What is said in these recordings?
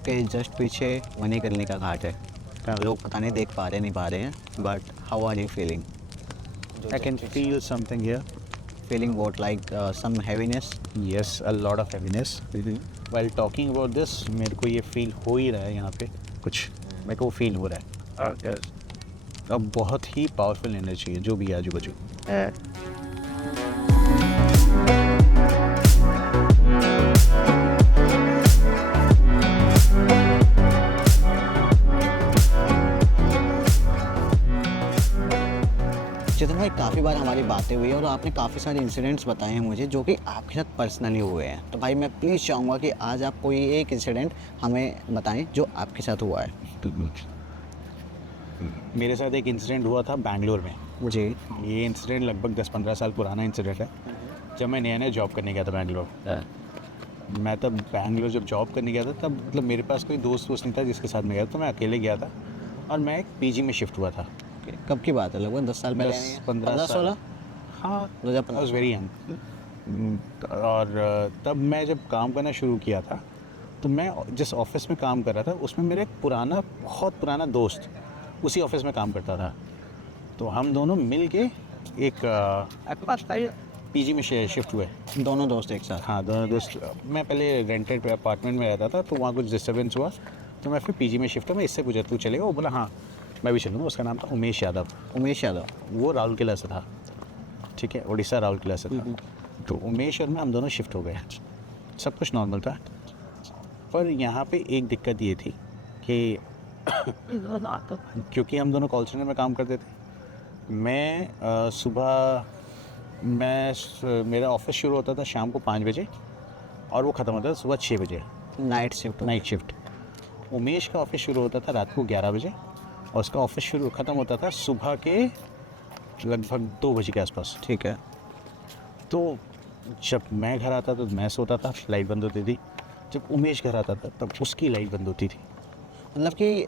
आपके जस्ट पीछे मणिकर्णिका घाट है। लोग पता नहीं देख पा रहे नहीं पा रहे हैं, but how are you feeling? I can feel something here. Feeling what like some heaviness? Yes, a lot of heaviness. While talking about this, मेरे को ये फील हो ही रहा है यहाँ पे कुछ मेरे को फील हो रहा है। अब बहुत ही पावरफुल एनर्जी है जो भी है आजू बाजू। चेतन भाई, काफ़ी बार हमारी बातें हुई है और आपने काफ़ी सारे इंसिडेंट्स बताए हैं मुझे जो कि आपके साथ पर्सनली हुए हैं। तो भाई मैं प्लीज़ चाहूँगा कि आज आप कोई एक इंसिडेंट हमें बताएं जो आपके साथ हुआ है। मेरे साथ एक इंसिडेंट हुआ था बैंगलोर में। जी। ये इंसिडेंट लगभग 10-15 साल पुराना इंसिडेंट है। जब मैं नया नया जॉब करने गया था बैंगलोर, मैं तब बैंगलोर जब जॉब करने गया था तब मतलब मेरे पास कोई दोस्त नहीं था जिसके साथ मैं गया था, तो मैं अकेले गया था और मैं एक पीजी में शिफ्ट हुआ था। कब की बात है? लगभग 10 साल पहले? 15 16? हाँ, 2015। I was very young. और तब मैं जब काम करना शुरू किया था तो मैं जिस ऑफिस में काम कर रहा था उसमें मेरा एक बहुत पुराना दोस्त उसी ऑफिस में काम करता था। तो हम दोनों मिल के एक पीजी में शिफ्ट हुए। दोनों दोस्त एक साथ? हाँ, दोनों दोस्त। मैं पहले रेंटेड अपार्टमेंट में रहता था तो वहाँ कुछ डिस्टर्बेंस हुआ तो मैं फिर पीजी में शिफ्ट हुआ। मैं इससे पूछा तू चलेगा? वो बोला हाँ मैं भी चलूँगा। उसका नाम था उमेश यादव। उमेश यादव? वो राउरकेला से था, ठीक है, उड़ीसा राउरकेला से था। तो उमेश और मैं हम दोनों शिफ्ट हो गए। सब कुछ नॉर्मल था, पर यहाँ पे एक दिक्कत ये थी कि क्योंकि हम दोनों कॉल सेंटर में काम करते थे। मेरा ऑफिस शुरू होता था शाम को 5 बजे और वो ख़त्म होता था सुबह 6 बजे। Night shift? उमेश का ऑफिस शुरू होता था रात को 11 बजे और उसका ऑफिस ख़त्म होता था सुबह के लगभग 2 बजे के आसपास। ठीक है। तो जब मैं घर आता था तो मैं सोता था, लाइट बंद होती थी। जब उमेश घर आता था तब उसकी लाइट बंद होती थी। मतलब कि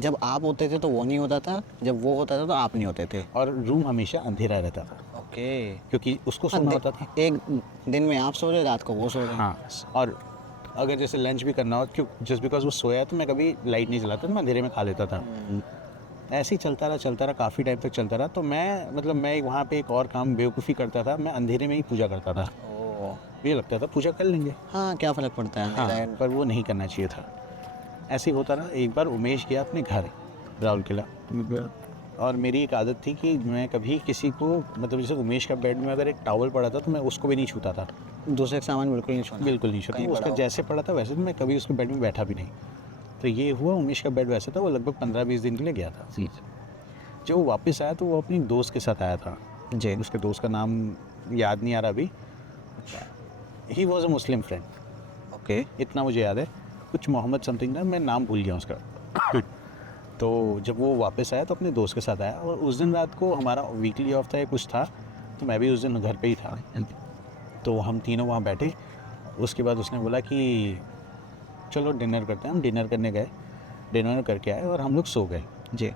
जब आप होते थे तो वो नहीं होता था, जब वो होता था तो आप नहीं होते थे? और रूम हमेशा अंधेरा रहता था। ओके। क्योंकि उसको सोना होता था। एक दिन में आप सो रहे, रात को वो सो रहे? हाँ, और अगर जैसे लंच भी करना हो, क्यों जस्ट बिकॉज वो सोया है तो मैं कभी लाइट नहीं जलाता, तो मैं अंधेरे में खा लेता था। ऐसे ही चलता रहा काफ़ी टाइम तक चलता रहा। तो मैं वहाँ पे एक और काम बेवकूफ़ी करता था, मैं अंधेरे में ही पूजा करता था। ये लगता था पूजा कर लेंगे, हाँ क्या फ़र्क पड़ता है। हाँ, पर वो नहीं करना चाहिए था। ऐसे ही होता रहा। एक बार उमेश गया अपने घर राउरकेला और मेरी एक आदत थी कि मैं कभी किसी को मतलब जैसे उमेश का बेड में अगर एक टॉवल पड़ा था तो मैं उसको भी नहीं छूता था। दूसरे का सामान बिल्कुल नहीं छूना? उसका जैसे पड़ा था वैसे तो मैं कभी उसके बेड में बैठा भी नहीं। तो ये हुआ, उमेश का बेड वैसे था, वो लगभग 15-20 दिन के लिए गया था। जब वो वापस आया तो वो अपनी दोस्त के साथ आया था। जी। उसके दोस्त का नाम याद नहीं आ रहा अभी। He was a Muslim friend. Okay. इतना मुझे याद है, कुछ मोहम्मद समथिंग था, मैं नाम भूल गया उसका। तो जब वो वापस आया तो अपने दोस्त के साथ आया और उस दिन रात को हमारा वीकली ऑफ था या कुछ था, तो मैं भी उस दिन घर पे ही था। तो हम तीनों वहाँ बैठे। उसके बाद उसने बोला कि चलो डिनर करते हैं। हम डिनर करने गए, डिनर करके आए और हम लोग सो गए। जी।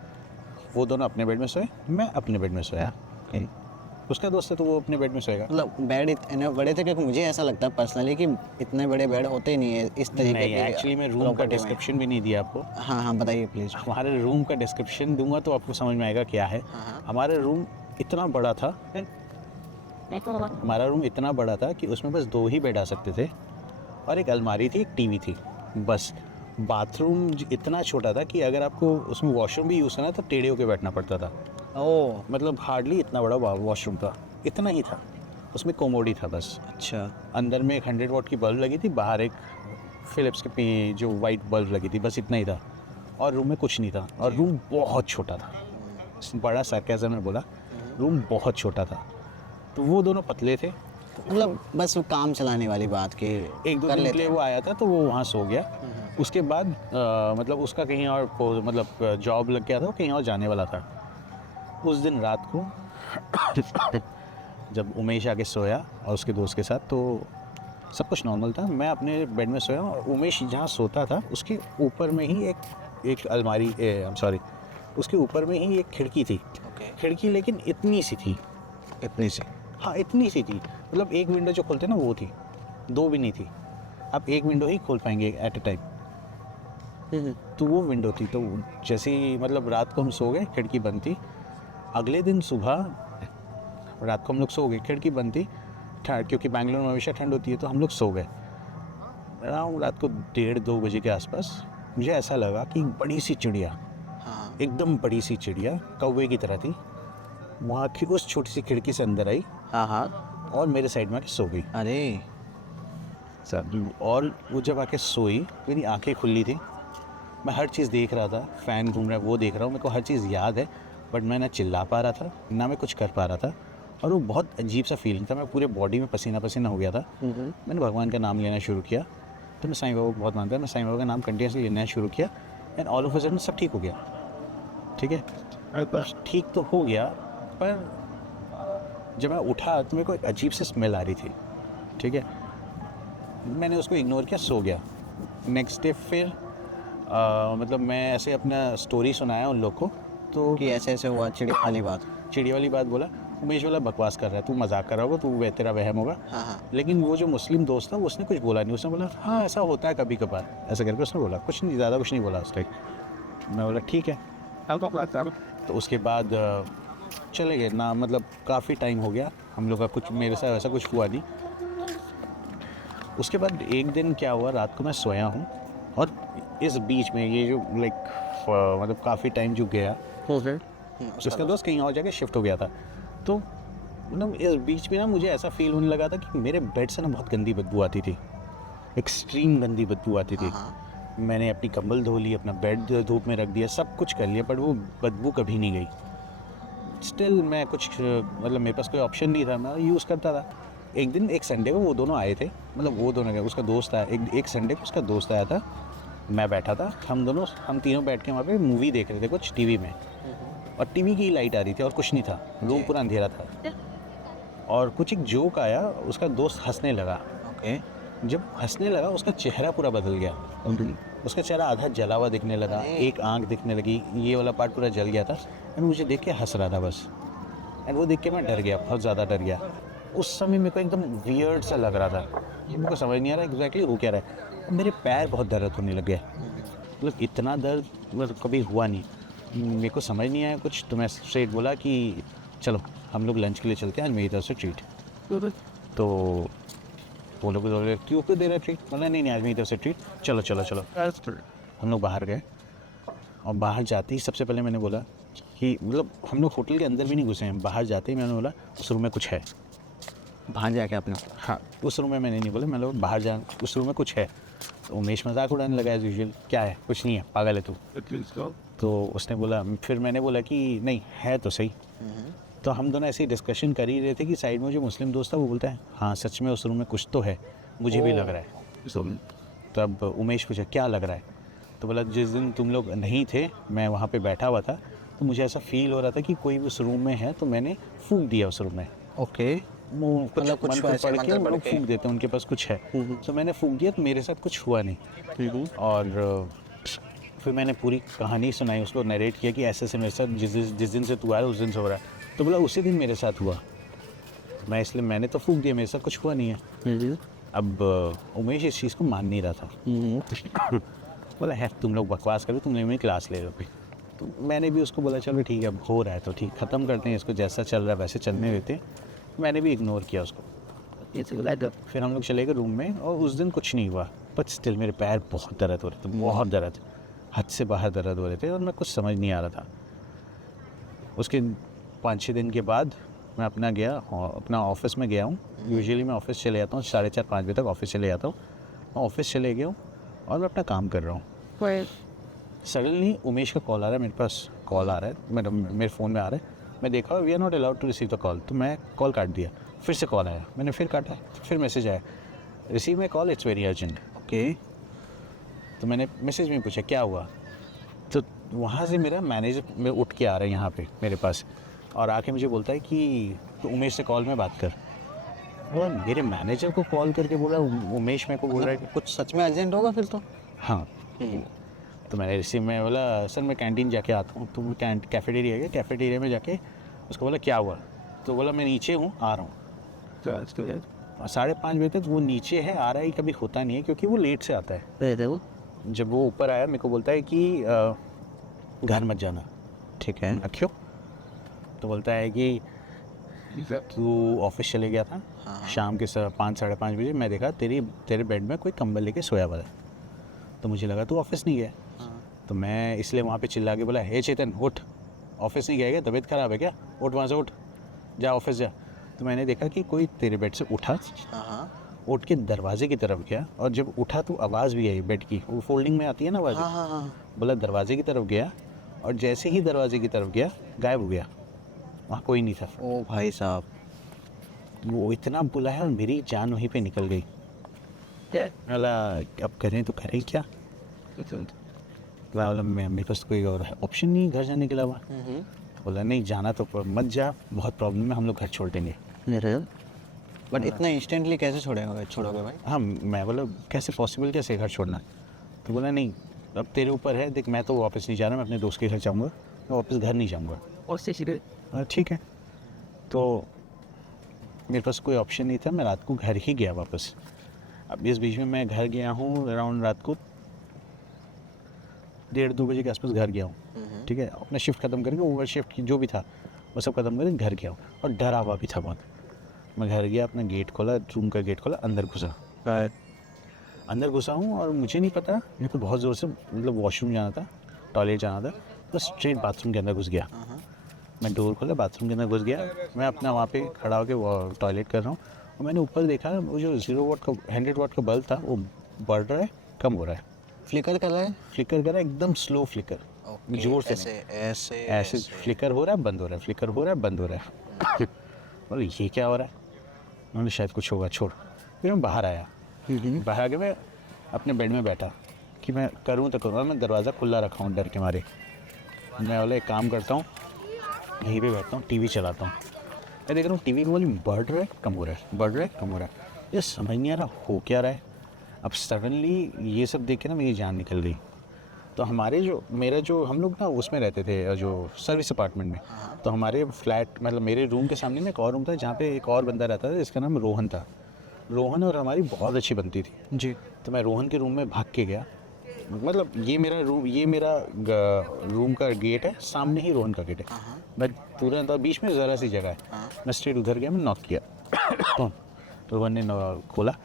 वो दोनों अपने बेड में सोए, मैं अपने बेड में सोया। उसका दोस्त है तो वो अपने बेड में सोएगा। मतलब बेड इतने बड़े थे? क्योंकि मुझे ऐसा लगता है पर्सनली कि इतने बड़े बेड होते ही नहीं है इस तरीके के। एक्चुअली मैं रूम का डिस्क्रिप्शन भी नहीं दिया आपको। हाँ बताइए प्लीज़। हमारे रूम का डिस्क्रिप्शन दूंगा तो आपको समझ में आएगा क्या है। हमारा रूम इतना बड़ा था, कि उसमें बस 2 ही बेड आ सकते थे और एक अलमारी थी, एक टीवी थी, बस। बाथरूम इतना छोटा था कि अगर आपको उसमें वॉशरूम भी यूज़ करना तो टेढ़े होकर बैठना पड़ता था। ओह, मतलब हार्डली इतना बड़ा वॉशरूम था, इतना ही था। उसमें कोमोडी था बस। अच्छा। अंदर में एक 100 वाट की बल्ब लगी थी, बाहर एक फिलिप्स के जो वाइट बल्ब लगी थी, बस इतना ही था। और रूम में कुछ नहीं था और रूम बहुत छोटा था। बड़ा सरकाज़म में बोला, रूम बहुत छोटा था। तो वो दोनों पतले थे, मतलब बस वो काम चलाने वाली बात की। 1-2 दिन के लिए वो आया था तो वो वहाँ सो गया। उसके बाद मतलब उसका कहीं और मतलब जॉब लग गया था, कहीं और जाने वाला था। उस दिन रात को जब उमेश आके सोया और उसके दोस्त के साथ, तो सब कुछ नॉर्मल था। मैं अपने बेड में सोया और उमेश जहाँ सोता था उसके ऊपर में ही एक अलमारी, उसके ऊपर में ही एक खिड़की थी। खिड़की लेकिन इतनी सी थी। हाँ, इतनी सी थी। मतलब एक विंडो जो खोलते ना वो थी, 2 भी नहीं थी। आप एक विंडो ही खोल पाएंगे एट ए टाइम। तो वो विंडो थी। तो जैसे ही मतलब रात को हम सो गए, खिड़की बंद थी। अगले दिन सुबह रात को हम लोग सो गए, खिड़की बंद थी, क्योंकि बैंगलोर में हमेशा ठंड होती है, तो हम लोग सो गए। अराउंड रात को 1:30-2 बजे के आसपास मुझे ऐसा लगा कि बड़ी सी चिड़िया, हाँ। एकदम बड़ी सी चिड़िया कौवे की तरह थी, वहाँ की उस छोटी सी खिड़की से अंदर आई हाँ हाँ। और मेरे साइड में आके सो गई। अरे सर, और वो जब आके सोई, मेरी आंखें खुली थी, मैं हर चीज़ देख रहा था, फ़ैन घूम रहा है वो देख रहा हूँ, मेरे को हर चीज़ याद है, बट मैं ना चिल्ला पा रहा था ना मैं कुछ कर पा रहा था। और वो बहुत अजीब सा फीलिंग था, मैं पूरे बॉडी में पसीना पसीना हो गया था। मैंने भगवान का नाम लेना शुरू किया, तो मैं साईं बाबा को बहुत मानता है, मैं साईं बाबा का नाम कंटिन्यूसली लेना शुरू किया, and all of a sudden सब ठीक हो गया। ठीक है, बस ठीक तो हो गया, पर जब मैं उठा तो मेरे को एक अजीब सी स्मेल आ रही थी। ठीक है, मैंने उसको इग्नोर किया, सो गया। नेक्स्ट डे फिर मतलब मैं ऐसे अपना स्टोरी सुनाया उन लोग को, तो कि ऐसे ऐसे हुआ, चिड़िया वाली बात। चिड़िया वाली बात बोला, उमेश वाला बकवास कर रहा है, तू मजाक कर रहा होगा, तू तेरा वहम होगा। हाँ हाँ। लेकिन वो जो मुस्लिम दोस्त था उसने कुछ बोला नहीं, उसने बोला हाँ ऐसा होता है कभी कभार, ऐसा करके उसने बोला, कुछ नहीं, ज़्यादा कुछ नहीं बोला उस टाइम। मैं बोला ठीक है। तो उसके बाद चले गए ना, मतलब काफ़ी टाइम हो गया हम लोग का, कुछ मेरे साथ ऐसा कुछ हुआ नहीं। उसके बाद एक दिन क्या हुआ, रात को मैं सोया हूँ, और इस बीच में ये जो लाइक मतलब काफ़ी टाइम जो गया, उसका दोस्त कहीं और जाके शिफ्ट हो गया था, तो मतलब इस बीच में ना मुझे ऐसा फील होने लगा था कि मेरे बेड से ना बहुत गंदी बदबू आती थी, एक्सट्रीम गंदी बदबू आती थी। मैंने अपनी कंबल धो ली, अपना बेड धूप में रख दिया, सब कुछ कर लिया, पर वो बदबू कभी नहीं गई। स्टिल मैं कुछ मतलब मेरे पास कोई ऑप्शन नहीं था, मैं यूज़ करता था। एक दिन एक संडे को वो दोनों आए थे, मतलब वो दोनों क्या, उसका दोस्त आया, एक संडे को उसका दोस्त आया था, मैं बैठा था, हम तीनों बैठ के वहाँ पे मूवी देख रहे थे कुछ टीवी में, और टीवी की लाइट आ रही थी और कुछ नहीं था, रूम पूरा अंधेरा था, और कुछ एक जोक आया, उसका दोस्त हंसने लगा। ओके। जब हंसने लगा उसका चेहरा पूरा बदल गया, उसका चेहरा आधा जला हुआ दिखने लगा, एक आंख दिखने लगी, ये वाला पार्ट पूरा जल गया था, एंड मुझे देख के हंस रहा था बस, एंड वो देख के मैं डर गया, बहुत ज़्यादा डर गया। उस समय मेरे को एकदम वियर्ड सा लग रहा था, मेरे को समझ नहीं आ रहा एग्जैक्टली वो क्या रहा है। मेरे पैर बहुत दर्द होने लग गए, मतलब इतना दर्द मतलब कभी हुआ नहीं, मेरे को समझ नहीं आया कुछ। तो मैं स्ट्रेट बोला कि चलो हम लोग लंच के लिए चलते हैं, आज मेरी तरफ से ट्रीट। तो वो लोग क्यों दे रहे ट्रीट, बोला नहीं आज मेरी तरफ से ट्रीट, चलो चलो चलो। हम लोग बाहर गए, और बाहर जाते ही सबसे पहले मैंने बोला कि मतलब हम लोग होटल के अंदर भी नहीं घुसे हैं, बाहर जाते ही मैंने बोला उस रूम में कुछ है। बाहर जाके आपने? हाँ, उस रूम में मैंने नहीं बोला, मैंने बोला बाहर जा, उस रूम में कुछ है। तो उमेश मजाक उड़ाने लगा एज यूजुअल, क्या है, कुछ नहीं है, पागल है तू। तो उसने बोला, फिर मैंने बोला कि नहीं है तो सही। तो हम दोनों ऐसे ही डिस्कशन कर ही रहे थे कि साइड में जो मुस्लिम दोस्त था वो बोलता है हाँ सच में उस रूम में कुछ तो है, मुझे भी लग रहा है। तब उमेश पूछा क्या लग रहा है, तो बोला जिस दिन तुम लोग नहीं थे मैं वहाँ पे बैठा हुआ था, तो मुझे ऐसा फील हो रहा था कि कोई उस रूम में है, तो मैंने फूंक दिया उस रूम में। ओके। मतलब कुछ ऐसे पढ़ के मंत्र वो पढ़ लोग के। फूंक देते हैं, उनके पास कुछ है, तो मैंने फूंक दिया, तो मेरे साथ कुछ हुआ नहीं। और फिर मैंने पूरी कहानी सुनाई उसको, नरेट किया कि ऐसे ऐसे मेरे साथ जिस दिन से तू आया उस दिन से हो रहा है। तो बोला उसी दिन मेरे साथ हुआ, मैं इसलिए मैंने तो फूंक दिया, मेरे साथ कुछ हुआ नहीं है। अब उमेश इस चीज़ को मान नहीं रहा था, बोला है तुम लोग बकवास करो, तुम मेरी क्लास ले लो। तो मैंने भी उसको बोला चलो ठीक है, अब हो रहा है तो ठीक, ख़त्म करते हैं इसको, जैसा चल रहा है वैसे चलने देते हैं। मैंने भी इग्नोर किया उसको। फिर हम लोग चले गए रूम में, और उस दिन कुछ नहीं हुआ, बट स्टिल मेरे पैर बहुत दर्द हो रहे थे, बहुत दर्द, हद से बाहर दर्द हो रहे थे, और मैं कुछ समझ नहीं आ रहा था। उसके 5-6 दिन के बाद मैं अपना ऑफिस में गया हूँ। यूजुअली मैं ऑफिस चले जाता हूँ 4:30-5 बजे तक ऑफिस चले जाता हूँ। मैं ऑफिस चले गया हूँ और मैं अपना काम कर रहा हूँ। सडनली उमेश का कॉल आ रहा है, मेरे पास कॉल आ रहा है, मेरे फ़ोन में आ रहा है। मैं देखा we are not allowed to receive the call, तो मैं कॉल काट दिया। फिर से कॉल आया, मैंने फिर काटा, फिर मैसेज आया, receive my call, it's very urgent. Okay. तो मैंने मैसेज में पूछा क्या हुआ, तो वहाँ से मेरा मैनेजर में उठ के आ रहा है यहाँ पे मेरे पास, और आके मुझे बोलता है कि तो उमेश से कॉल में बात कर। और मेरे मैनेजर को कॉल करके बोला उमेश मेरे को बोल रहा है कि कुछ सच में अर्जेंट होगा फिर तो। हाँ। तो मैंने रिसीव में बोला सर मैं कैंटीन जाके आता हूँ, तो वो कैफेटेरिया गया, कैफेटेरिया में जाके उसको बोला क्या हुआ, तो बोला मैं नीचे हूँ आ रहा हूँ। 5:30 बजे तक वो नीचे है, आ रहा ही कभी होता नहीं है क्योंकि वो लेट से आता है। जब वो ऊपर आया मेरे को बोलता है कि घर मत जाना। ठीक है। क्यों? तो बोलता है कि तू ऑफिस चले गया था, शाम के 5 साढ़े 5 बजे मैं देखा तेरे बेड में कोई कंबल लेके सोया हुआ है, तो मुझे लगा तू ऑफिस नहीं गया। तो मैं इसलिए वहाँ पे चिल्ला के बोला, हे चेतन उठ, ऑफिस नहीं गया क्या, तबीयत ख़राब है क्या, उठ वहाँ से, उठ जा ऑफिस जा। तो मैंने देखा कि कोई तेरे बेड से उठा, उठ के दरवाजे की तरफ गया, और जब उठा तो आवाज़ भी आई बेड की, वो फोल्डिंग में आती है ना आवाज़, बोला दरवाजे की तरफ गया, और जैसे ही दरवाजे की तरफ गया गायब हो गया, वहाँ कोई नहीं था। ओ भाई साहब, वो इतना बुलाया और मेरी जान वहीं पे निकल गई। बोला अब करें तो करें क्या, बोला मेरे पास कोई और ऑप्शन नहीं घर जाने के अलावा। बोला नहीं जाना तो मत जा, बहुत प्रॉब्लम है, हम लोग घर छोड़ देंगे। बट इतना इंस्टेंटली कैसे छोड़ोगे भाई? हाँ, मैं बोला कैसे पॉसिबल, कैसे घर छोड़ना। तो बोला नहीं अब तेरे ऊपर है, देख मैं तो वापस नहीं जा रहा, मैं अपने दोस्त के घर जाऊँगा, मैं वापस घर नहीं जाऊँगा। और ठीक है, तो मेरे पास कोई ऑप्शन नहीं था, मैं रात को घर ही गया वापस। अब इस बीच में मैं घर गया हूँ अराउंड रात को 1:30-2 बजे के आसपास घर गया हूँ। ठीक है, अपना शिफ्ट ख़त्म करके, ओवर शिफ्ट जो भी था वो सब ख़त्म करके घर गया हूँ, और डरा हुआ भी था बहुत। मैं घर गया, अपना गेट खोला, रूम का गेट खोला, अंदर घुसा हूँ, और मुझे नहीं पता, मेरे को बहुत ज़ोर से मतलब वॉशरूम जाना था, टॉयलेट जाना था, तो स्ट्रेट बाथरूम के अंदर घुस गया। मैं डोर खोला, बाथरूम के अंदर घुस गया, मैं अपना वहाँ पे खड़ा होकर टॉयलेट कर रहा हूँ, और मैंने ऊपर देखा वो जो 0 वाट का 100 वाट का बल्ब था वो बढ़ रहा है, कम हो रहा है, फ्लिकर कर रहा है? फ्लिकर कर रहा है, एकदम स्लो फ्लिकर, जोर से ऐसे फ्लिकर हो रहा है, बंद हो रहा है, फ्लिकर हो रहा है, बंद हो रहा है। और ये क्या हो रहा है, मैंने शायद कुछ होगा, छोड़। फिर मैं बाहर आया, बाहर आके मैं अपने बेड में बैठा कि मैं करूँ तो करूँ, मैं दरवाज़ा खुला रखा हूँ डर के मारे। मैं बोला एक काम करता हूँ, यहीं पे बैठता हूँ, टीवी चलाता हूँ। मैं देख रहा हूँ टीवी का वॉल्यूम बढ़ रहा है, कम हो रहा है, बढ़ रहा है, कम हो रहा है, ये समझ नहीं आ रहा हो क्या रहा है। अब सडनली ये सब देख के ना मेरी जान निकल गई। तो मेरा जो हम लोग ना उसमें रहते थे, जो सर्विस अपार्टमेंट में, तो हमारे फ्लैट मतलब मेरे रूम के सामने ना एक और रूम था जहाँ पे एक और बंदा रहता था जिसका नाम रोहन था। रोहन और हमारी बहुत अच्छी बनती थी जी। तो मैं रोहन के रूम में भाग के गया, मतलब ये मेरा रूम का गेट है, सामने ही रोहन का गेट है। मैं पूरे अंदर बीच में ज़रा सी जगह है, मैं स्ट्रेट उधर गया, मैं नॉक किया। तो रोहन ने खोला।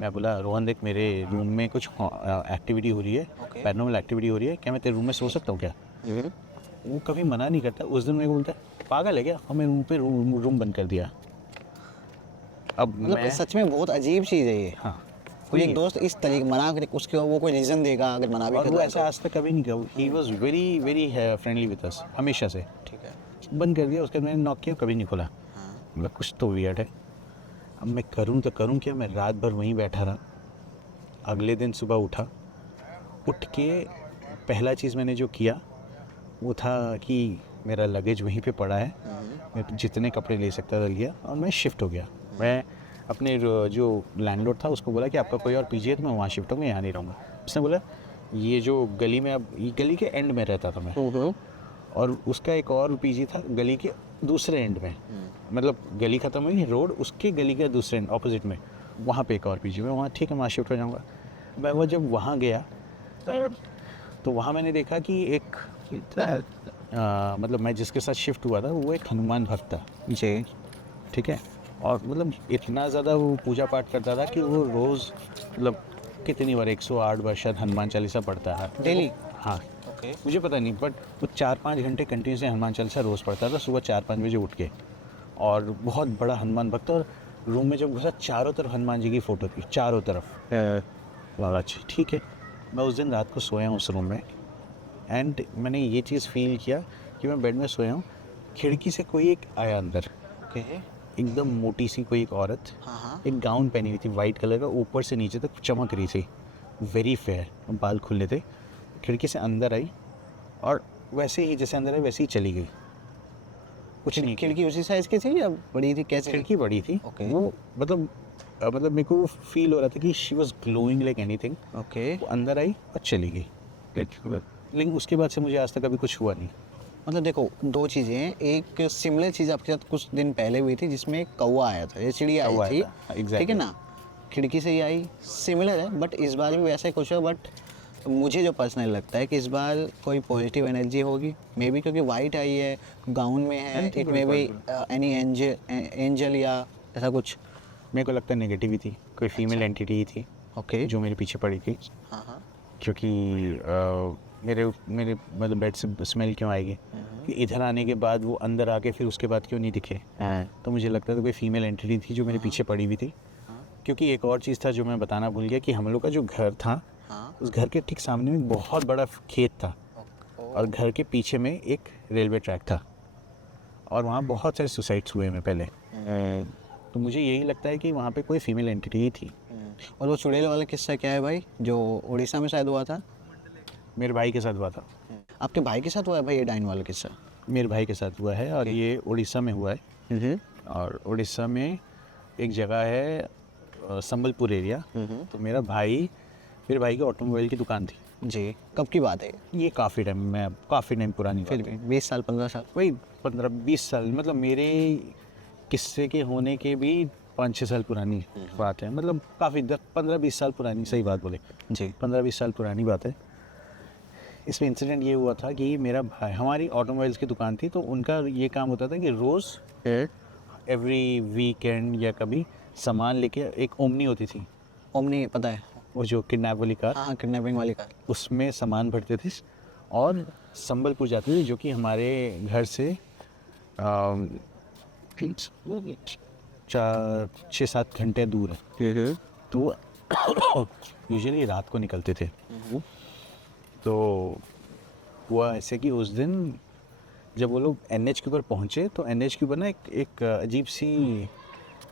मैं बोला रोहन देख मेरे रूम में कुछ एक्टिविटी हो रही है, पैरानॉर्मल एक्टिविटी हो रही है, क्या मैं तेरे रूम में सो सकता हूँ क्या? वो कभी मना नहीं करता। उस दिन मेरे को बोलता है पागल है क्या, और मैं रूम पे रूम बंद कर दिया। अब मतलब सच में बहुत अजीब चीज़ है ये। हाँ, कोई एक दोस्त इस तरीके मना करे, उसके वो कोई रीज़न देगा अगर मना भी और कर वो रहा है ऐसा आज तक कभी नहीं किया। He was very very friendly with us हमेशा से। ठीक है। बंद कर दिया, उसके बाद मैंने नॉक किया, कभी नहीं खोला। मतलब कुछ तो वियर्ड है। अब मैं करूँ तो करूँ क्या, मैं रात भर वहीं बैठा रहा। अगले दिन सुबह उठ के पहला चीज़ मैंने जो किया वो था कि मेरा लगेज वहीं पे पड़ा है, मैं जितने कपड़े ले सकता था लिया, और मैं शिफ्ट हो गया। मैं अपने जो लैंडलॉर्ड था उसको बोला कि आपका कोई और पीजी है तो मैं वहाँ शिफ्ट होऊंगा, यहाँ नहीं रहूँगा। उसने बोला ये जो गली में, अब ये गली के एंड में रहता था मैं, और उसका एक और पीजी था गली के दूसरे एंड में, मतलब गली ख़त्म हुई, रोड उसके गली के दूसरे एंड ऑपोजिट में, वहाँ पे एक और पीजी में, वहाँ ठीक है, वहाँ शिफ्ट हो जाऊँगा। मैं वो जब वहाँ गया तो वहाँ मैंने देखा कि एक मतलब मैं जिसके साथ शिफ्ट हुआ था वो एक हनुमान भक्त था जी। ठीक है, और मतलब इतना ज़्यादा वो पूजा पाठ करता था कि वो रोज़ मतलब कितनी बार 108 बार शायद हनुमान चालीसा पढ़ता है डेली? हाँ, ओके। मुझे पता नहीं, बट वो 4-5 घंटे कंटिन्यूस हनुमान चालीसा रोज़ पढ़ता था, सुबह 4-5 बजे उठ के। और बहुत बड़ा हनुमान भक्त, और रूम में जब घुसा चारों तरफ हनुमान जी की फ़ोटो थी, चारों तरफ। अच्छा ठीक है। मैं उस दिन रात को सोया हूँ उस रूम में, एंड मैंने ये चीज़ फील किया कि मैं बेड में सोया हूँ, खिड़की से कोई एक आया अंदर। ओके। एकदम मोटी सी कोई एक औरत, हाँ। एक गाउन पहनी हुई थी वाइट कलर का, ऊपर से नीचे तक चमक रही थी, वेरी फेयर, बाल खुले थे। खिड़की से अंदर आई, और वैसे ही जैसे अंदर आई वैसे ही चली गई, कुछ नहीं। खिड़की उसी साइज़ की थी या बड़ी थी, कैसे? खिड़की बड़ी थी। ओके। वो मतलब मेरे को फील हो रहा था कि she was glowing like anything. Okay. वो अंदर आई और चली गई, लेकिन उसके बाद से मुझे आज तक कभी कुछ हुआ नहीं। मतलब देखो, दो चीज़ें हैं। एक सिमिलर चीज़ आपके साथ कुछ दिन पहले हुई थी जिसमें एक कौवा आया था, ये चिड़िया आई कौवा थी, आया था, exactly। ठीक है ना, खिड़की से ही आई, सिमिलर है। बट इस बार भी वैसा ही कुछ है, बट मुझे जो पर्सनली लगता है कि इस बार कोई पॉजिटिव एनर्जी होगी, मे बी क्योंकि वाइट आई है, गाउन में है, it may be any angel या ऐसा कुछ। मेरे को लगता है नेगेटिव ही थी, कोई फीमेल एंटिटी ही थी ओके। जो मेरे पीछे पड़ी थी। हाँ हाँ। क्योंकि मेरे मेरे मतलब बेड से स्मेल क्यों आएगी कि इधर आने के बाद वो अंदर आके फिर उसके बाद क्यों नहीं दिखे। तो मुझे लगता था कोई फीमेल एंटिटी थी जो मेरे पीछे पड़ी हुई थी। क्योंकि एक और चीज़ था जो मैं बताना भूल गया कि हम लोग का जो घर था उस घर के ठीक सामने में बहुत बड़ा खेत था और घर के पीछे में एक रेलवे ट्रैक था और वहाँ बहुत सारे सुसाइड्स हुए हैं पहले। तो मुझे यही लगता है कि वहाँ पे कोई फीमेल एंटिटी ही थी। और वो चुड़ैल वाला किस्सा क्या है भाई, जो उड़ीसा में शायद हुआ था? मेरे भाई के साथ हुआ था। आपके भाई के साथ हुआ है भाई ये डाइन वाला किस्सा? मेरे भाई के साथ हुआ है और ये उड़ीसा में हुआ है। और उड़ीसा में एक जगह है संबलपुर एरिया। तो मेरे भाई की ऑटोमोबाइल की दुकान थी। जी, कब की बात है? ये काफ़ी टाइम पुरानी फिर बात है। भी 20 साल 15 साल? वही 15-20 साल, मतलब मेरे किस्से के होने के भी 5-6 साल पुरानी बात है। मतलब काफ़ी 15-20 साल पुरानी, सही बात बोले जी। 15-20 साल पुरानी बात है। इसमें इंसिडेंट ये हुआ था कि मेरा भाई, हमारी ऑटोमोबाइल्स की दुकान थी तो उनका ये काम होता था कि रोज़ एवरी वीकेंड या कभी सामान लेके एक ओमनी होती थी। ओमनी पता है? वो जो किडनैप वाली कार, हाँ, किडनैपिंग वाली कार। उसमें सामान भरते थे और संबलपुर जाते थे जो कि हमारे घर से 6-7 घंटे दूर है। तो यूजुअली रात को निकलते थे। तो हुआ ऐसे कि उस दिन जब वो लोग NH के ऊपर पहुँचे तो NH के ऊपर ना एक अजीब सी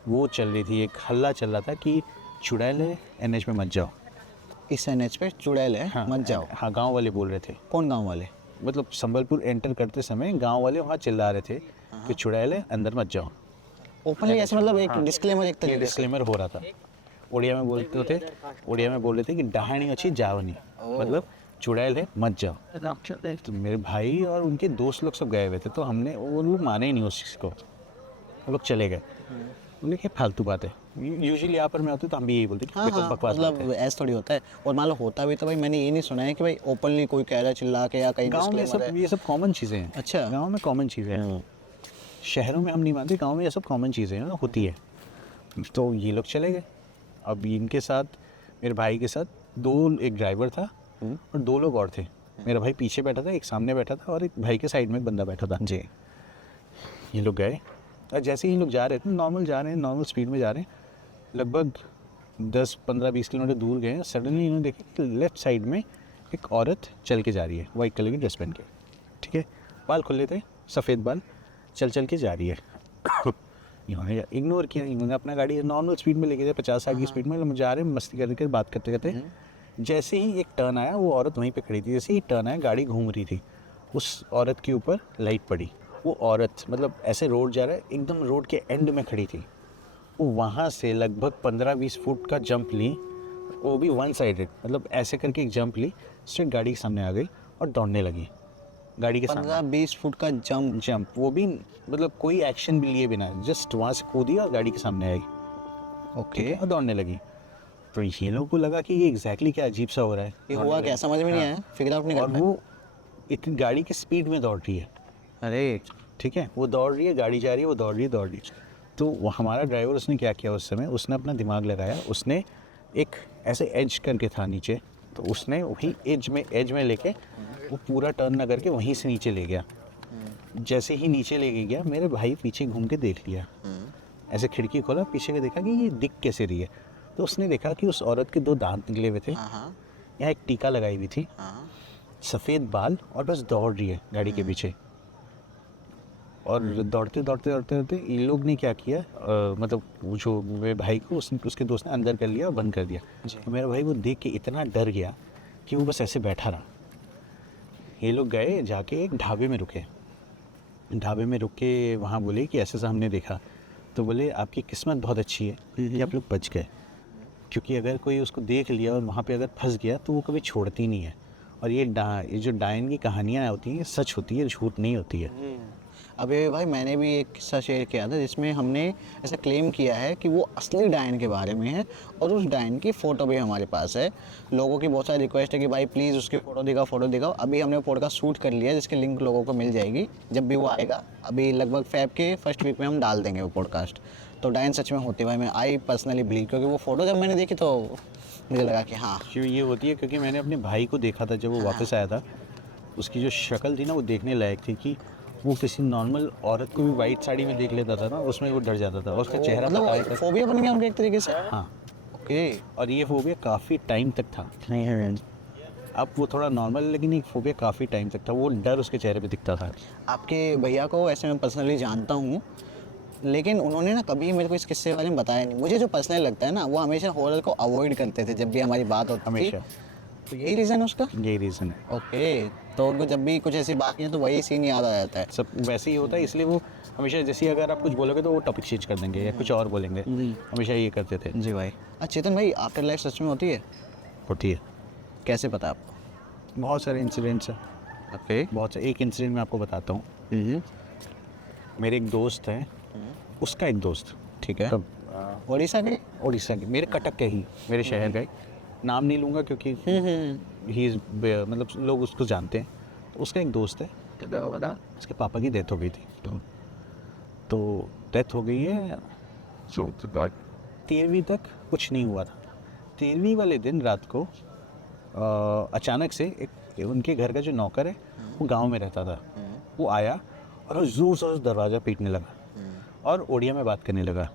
वो चल रही थी, एक हल्ला चल रहा था कि चुड़ैल है, NH में मत जाओ। इस NH पे चुड़ैल है, हाँ, मत जाओ। हाँ, गांव वाले बोल रहे थे। कौन गांव वाले? मतलब संबलपुर एंटर करते समय गांव वाले वहाँ चिल्ला रहे थे कि चुड़ैल है, अंदर मत जाओ। ओपनली ऐसे मतलब एक डिस्क्लेमर, एक ये तरीके से। डिस्क्लेमर हो रहा था। उड़िया में बोल रहे थे कि डहानी अच्छी जावनी, मतलब चुड़ैल है, मत जाओ। तो मेरे भाई और उनके दोस्त लोग सब गए हुए थे तो हमने, वो लोग माने ही नहीं उस चीज़ को, वो लोग चले गए। बोले कि फालतू बात है। यूजुअली यहाँ पर मैं होती तो हम भी यही बोलते कि हाँ देखो हाँ, बकवास बात मतलब है। ऐसा थोड़ी होता है। और मान लो होता भी तो भाई मैंने ये नहीं सुना है कि भाई ओपनली कोई कह रहा है चिल्ला के या कहीं गाँव में disclaimer है। ये सब कॉमन चीज़ें हैं। अच्छा। गाँव में कॉमन चीज़ें हैं, शहरों में हम नहीं मानते, गाँव में ये सब कॉमन चीज़ें हैं, होती है। तो ये लोग चले गए। अब इनके साथ, मेरे भाई के साथ एक ड्राइवर था और 2 लोग और थे। मेरा भाई पीछे बैठा था, एक सामने बैठा था और एक भाई के साइड में एक बंदा बैठा था। जी। ये लोग गए और जैसे ही लोग जा रहे थे, नॉर्मल जा रहे हैं, नॉर्मल स्पीड में जा रहे हैं, लगभग 10-15-20 किलोमीटर दूर गए। सडनली इन्होंने देखा कि लेफ्ट साइड में एक औरत चल के जा रही है, वाइट कलर की ड्रेस पहन के, ठीक है, बाल खुले थे, सफ़ेद बाल, चल के जा रही है। इन्होंने इग्नोर किया, इन्होंने अपना गाड़ी नॉर्मल स्पीड में लेके गए, 50-60 की स्पीड में हम जा रहे हैं, मस्ती करते बात करते करते। जैसे ही एक टर्न आया, वो औरत वहीं पे खड़ी थी, जैसे ही टर्न आया गाड़ी घूम रही थी, उस औरत के ऊपर लाइट पड़ी। वो औरत मतलब ऐसे रोड जा रहा है, एकदम रोड के एंड में खड़ी थी। वो वहाँ से लगभग 15-20 फुट का जंप ली, वो भी वन साइडेड, मतलब ऐसे करके एक जंप ली, स्ट्रेट गाड़ी के सामने आ गई और दौड़ने लगी गाड़ी के सामने। 15-20 फुट का जंप, वो भी मतलब कोई एक्शन भी लिए बिना, जस्ट वहाँ से कूदी और गाड़ी के सामने आई। ओके। और दौड़ने लगी। तो ये लोगों को लगा कि ये एग्जैक्टली क्या अजीब सा हो रहा है, ये हुआ क्या समझ में नहीं आया, फिगर आउट नहीं और कर पाए। वो इतनी गाड़ी की स्पीड में दौड़ रही है, अरे ठीक है, वो दौड़ रही है, गाड़ी जा रही है, वो दौड़ रही है। तो वो हमारा ड्राइवर, उसने क्या किया उस समय, उसने अपना दिमाग लगाया, उसने एक ऐसे एज करके था नीचे, तो उसने वही एज में लेके वो पूरा टर्न ना करके वहीं से नीचे ले गया। जैसे ही नीचे लेके गया, मेरे भाई पीछे घूम के देख लिया, ऐसे खिड़की खोला, पीछे के देखा कि ये दिख कैसे रही है। तो उसने देखा कि उस औरत के 2 दांत निकले हुए थे, यहाँ एक टीका लगाई हुई थी, सफ़ेद बाल, और बस दौड़ रही है गाड़ी के पीछे। और दौड़ते इन लोग ने क्या किया, मतलब वो जो मेरे भाई को उसके दोस्त ने अंदर कर लिया और बंद कर दिया। तो मेरा भाई वो देख के इतना डर गया कि वो बस ऐसे बैठा रहा। ये लोग गए, जाके एक ढाबे में रुक के वहाँ बोले कि ऐसा हमने देखा। तो बोले आपकी किस्मत बहुत अच्छी है कि आप लोग बच गए, क्योंकि अगर कोई उसको देख लिया और वहाँ पे अगर फंस गया तो वो कभी छोड़ती नहीं है। और ये जो डायन की कहानियाँ होती हैं, ये सच होती है, झूठ नहीं होती है। अभी भाई मैंने भी एक किस्सा शेयर किया था जिसमें हमने ऐसा क्लेम किया है कि वो असली डायन के बारे में है और उस डायन की फ़ोटो भी हमारे पास है। लोगों की बहुत सारी रिक्वेस्ट है कि भाई प्लीज़ उसकी फ़ोटो दिखाओ। अभी हमने पॉडकास्ट शूट कर लिया जिसकी लिंक लोगों को मिल जाएगी जब भी वो आएगा। अभी लगभग फ़ेब के फर्स्ट वीक में हम डाल देंगे वो पॉडकास्ट। तो डायन सच में होती है भाई, मैं आई पर्सनली बिलीव, क्योंकि वो फ़ोटो जब मैंने देखी तो मुझे लगा कि हाँ क्यों ये होती है, क्योंकि मैंने अपने भाई को देखा था जब वो वापस आया था। उसकी जो शक्ल थी ना वो देखने लायक थी कि वो किसी नॉर्मल औरत को भी वाइट साड़ी में देख लेता था ना, उसमें वो डर जाता था और उसका चेहरा पता है। फोबिया बन गया उनका एक तरीके से। हाँ, ओके। और ये फोबिया काफ़ी टाइम तक था। नहीं है अब वो थोड़ा नॉर्मल, लेकिन एक फोबिया काफ़ी टाइम तक था, वो डर उसके चेहरे पे दिखता था। आपके भैया को ऐसे मैं पर्सनली जानता हूँ, लेकिन उन्होंने ना कभी मेरे को इस किस्से के बारे में बताया नहीं। मुझे जो पर्सनली लगता है ना, वो हमेशा हॉरर को अवॉइड करते थे जब भी हमारी बात होती थी। हमेशा तो यही रीज़न है उसका। यही रीज़न है। ओके, तो उनको जब भी कुछ ऐसी बात है तो वही सीन याद आ जाता है। सब वैसे ही होता है, इसलिए वो हमेशा, जैसे अगर आप कुछ बोलोगे तो वो टॉपिक चेंज कर देंगे या कुछ और बोलेंगे। हमेशा ये करते थे। जी भाई। अच्छा चेतन भाई, आफ्टर लाइफ सच में होती है? होती है। कैसे पता आपको? बहुत सारे इंसिडेंट्स हैं। ओके। बहुत से, एक इंसिडेंट मैं आपको बताता हूँ। मेरे एक दोस्त है, उसका एक दोस्त, ठीक है। तब उड़ीसा के? उड़ीसा के, मेरे कटक के ही, मेरे शहर का ही, नाम नहीं लूँगा क्योंकि ही इज़, मतलब लोग उसको जानते हैं। तो उसका एक दोस्त है, उसके पापा की डेथ हो गई थी। तो डेथ हो गई है, 13वीं तक कुछ नहीं हुआ था। 13वीं वाले दिन रात को अचानक से एक उनके घर का जो नौकर है वो गांव में रहता था, वो आया और ज़ोर से दरवाज़ा पीटने लगा और ओडिया में बात करने लगा।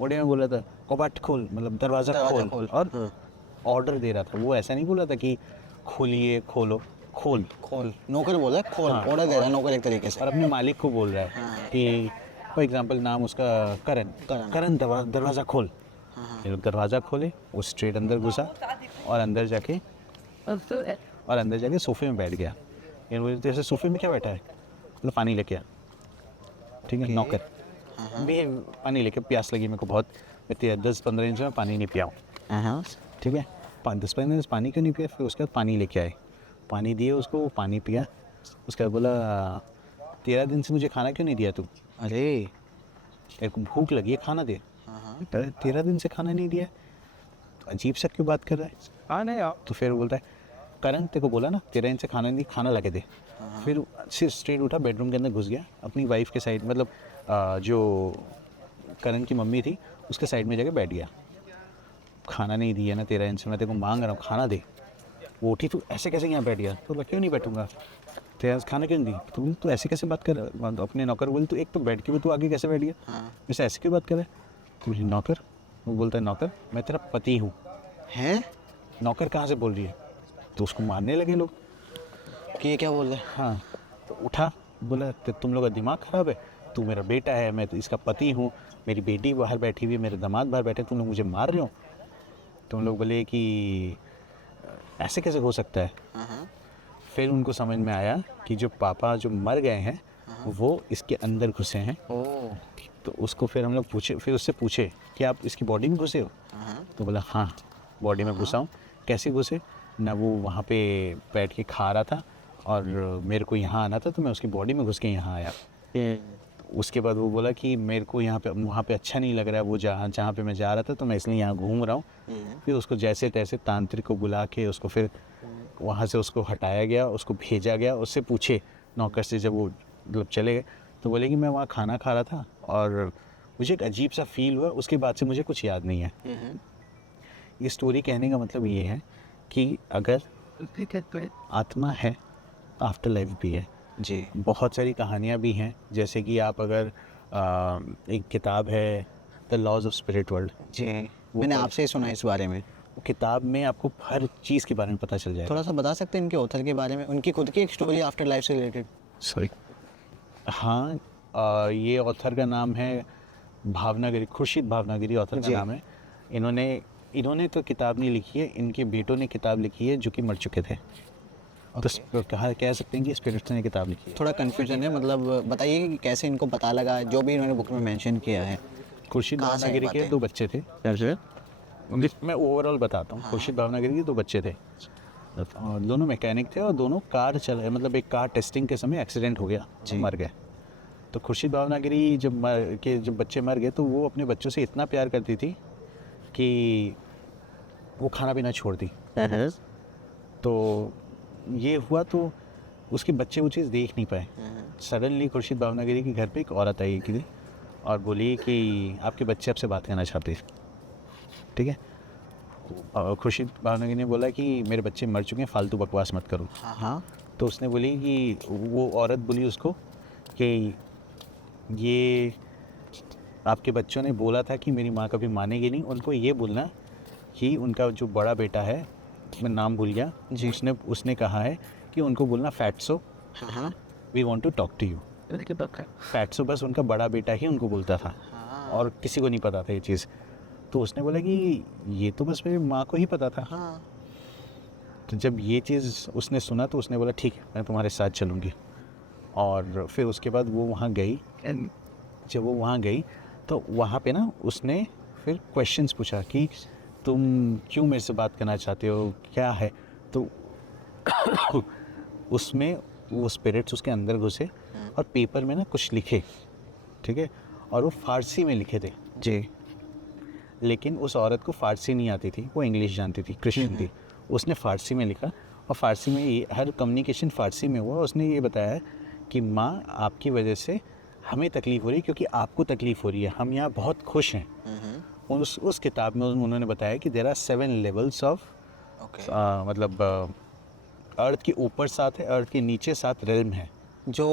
ओडिया में बोला था कबाट खोल, मतलब दरवाज़ा खोल, और ऑर्डर दे रहा था। वो ऐसा नहीं बोला था कि खोलिए, खोलो, खोल। नौकर बोला है खोल, हाँ। ऑर्डर दे रहा है नौकर एक तरीके से। और अपने मालिक को बोल रहा है कि फॉर एग्जांपल नाम उसका करण, दरवाज़ा खोल। ये लोग दरवाज़ा खोले, वो स्ट्रेट अंदर घुसा और अंदर जाके सोफे में बैठ गया। ये बोले जैसे सोफे में क्या बैठा है, मतलब पानी लेके आ। ठीक है, नौकर भी पानी लेके, प्यास लगी मेरे को बहुत, 10-15 दिन से मैं पानी नहीं पिया हूँ। ठीक है, 10-15 दिन से पानी क्यों नहीं पिया? फिर उसके बाद पानी लेके आए, पानी दिए उसको, वो पानी पिया। उसके बाद बोला 13 दिन से मुझे खाना क्यों नहीं दिया तू? अरे मेरे को भूख लगी है, खाना दे। 13 दिन से खाना नहीं दिया, तो अजीब सा क्यों बात कर रहा है? हाँ नहीं यार। तो फिर बोलता है करण तेरे को बोला ना 13 दिन से खाना नहीं, खाना ला के दे। फिर सिर्फ स्ट्रेट उठा, बेडरूम के अंदर घुस गया, अपनी वाइफ के साइड, मतलब जो करण की मम्मी थी उसके साइड में जाके बैठ गया। खाना नहीं दिया ना 13 दिन से, मैं तेरे को मांग रहा हूँ खाना दे। वो उठी, तू ऐसे कैसे यहाँ बैठ गया? तो मैं क्यों नहीं बैठूंगा, तेरा खाना क्यों नहीं दी? तू ऐसे कैसे बात कर रहा है? अपने नौकर बोल, तू एक तो बैठ के भी तू आगे कैसे बैठ गया? वैसे ऐसे क्यों बात कर रहा है? तू नौकर? वो बोलता है नौकर, मैं तेरा पति हूँ। हैं? नौकर कहाँ से बोल रही है? तो उसको मारने लगे लोग कि ये क्या बोल रहे? हाँ, तो उठा, बोला तुम लोग का दिमाग ख़राब है, तू मेरा बेटा है, मैं तो इसका पति हूँ, मेरी बेटी बाहर बैठी हुई है, मेरे दामाद बाहर बैठे, तुम लोग मुझे मार रहे हो। तुम लोग बोले कि ऐसे कैसे हो सकता है? फिर उनको समझ में आया कि जो पापा जो मर गए हैं वो इसके अंदर घुसे हैं। तो उसको फिर हम लोग पूछे, फिर उससे पूछे कि आप इसकी बॉडी में घुसे हो? तो बोला हाँ, बॉडी में घुसा हूँ। कैसे घुसे? ना वो वहाँ पे बैठ के खा रहा था और मेरे को यहाँ आना था, तो मैं उसकी बॉडी में घुस के यहाँ आया। उसके बाद वो बोला कि मेरे को यहाँ पे, वहाँ पे अच्छा नहीं लग रहा है, वो जहाँ पे मैं जा रहा था, तो मैं इसलिए यहाँ घूम रहा हूँ। फिर उसको जैसे तैसे तांत्रिक को बुला के उसको फिर वहाँ से उसको हटाया गया, उसको भेजा गया। उससे पूछे नौकर से, जब वो मतलब चले गए तो बोले कि मैं वहाँ खाना खा रहा था और मुझे एक अजीब सा फील हुआ, उसके बाद से मुझे कुछ याद नहीं है। ये स्टोरी कहने का मतलब ये है कि अगर आत्मा है, आफ्टर लाइफ भी है जी। बहुत सारी कहानियाँ भी हैं, जैसे कि आप अगर एक किताब है the laws of spirit world, जी मैंने आपसे ही सुना इस बारे में। वो किताब में आपको हर चीज़ के बारे में पता चल जाएगा। थोड़ा सा बता सकते हैं इनके ऑथर के बारे में, उनकी खुद की एक स्टोरी आफ्टर लाइफ से रिलेटेड? सॉरी, हाँ, ये ऑथर का नाम है भावनागिरी, खुर्शीद भावनागिरी ऑथर का नाम है। इन्होंने तो किताब नहीं लिखी है, इनके बेटों ने किताब लिखी है जो कि मर चुके थे। तो कह सकते हैं कि स्पिरिट्स ने किताब लिखी है। थोड़ा कन्फ्यूजन है, मतलब बताइए कि कैसे इनको पता लगा, जो भी इन्होंने बुक में मेंशन किया है। खुर्शीद भावनागिरी के 2 बच्चे थे। मैं ओवरऑल बताता हूँ। खुर्शीद भावनागिरी के 2 बच्चे थे और दोनों मैकेनिक थे और दोनों कार मतलब एक कार टेस्टिंग के समय एक्सीडेंट हो गया, मर गए। तो खुर्शीद भावनागिरी जब बच्चे मर गए तो वो अपने बच्चों से इतना प्यार करती थी कि वो खाना पीना छोड़ दी। तो ये हुआ तो उसके बच्चे वो चीज़ देख नहीं पाए। सडनली खुर्शीद भावनागिरी के घर पे एक औरत आई थी और बोली कि आपके बच्चे आपसे बात करना चाहते हैं। ठीक है, और खुर्शीद भावनागिरी ने बोला कि मेरे बच्चे मर चुके हैं, फालतू बकवास मत करो। हाँ। तो उसने बोली कि वो औरत बोली उसको कि ये आपके बच्चों ने बोला था कि मेरी माँ कभी मानेगी नहीं, उनको ये बोलना कि उनका जो बड़ा बेटा है, मैं नाम भूल गया जी, उसने कहा है कि उनको बोलना फैट्सो, हाँ we want to talk to you. Fatso बस उनका बड़ा बेटा ही उनको बोलता था और किसी को नहीं पता था ये चीज़। तो उसने बोला कि ये तो बस मेरी माँ को ही पता था। हाँ। तो जब ये चीज़ उसने सुना तो उसने बोला ठीक है, मैं तुम्हारे साथ चलूँगी। और फिर उसके बाद वो वहाँ गई। जब वो वहाँ गई तो वहाँ पे ना उसने फिर क्वेश्चंस पूछा कि तुम क्यों मेरे से बात करना चाहते हो, क्या है। तो उसमें वो स्पिरिट्स उसके अंदर घुसे और पेपर में ना कुछ लिखे, ठीक है, और वो फ़ारसी में लिखे थे जी। लेकिन उस औरत को फ़ारसी नहीं आती थी, वो इंग्लिश जानती थी, क्रिश्चियन थी। उसने फ़ारसी में लिखा और फ़ारसी में ये हर कम्युनिकेशन फ़ारसी में हुआ। उसने ये बताया कि माँ आपकी वजह से हमें तकलीफ़ हो रही है क्योंकि आपको तकलीफ़ हो रही है, हम यहाँ बहुत खुश हैं। उस किताब में उन्होंने बताया कि देयर आर 7 लेवल्स ऑफ मतलब अर्थ के ऊपर 7 है, अर्थ के नीचे 7 रेल्म है। जो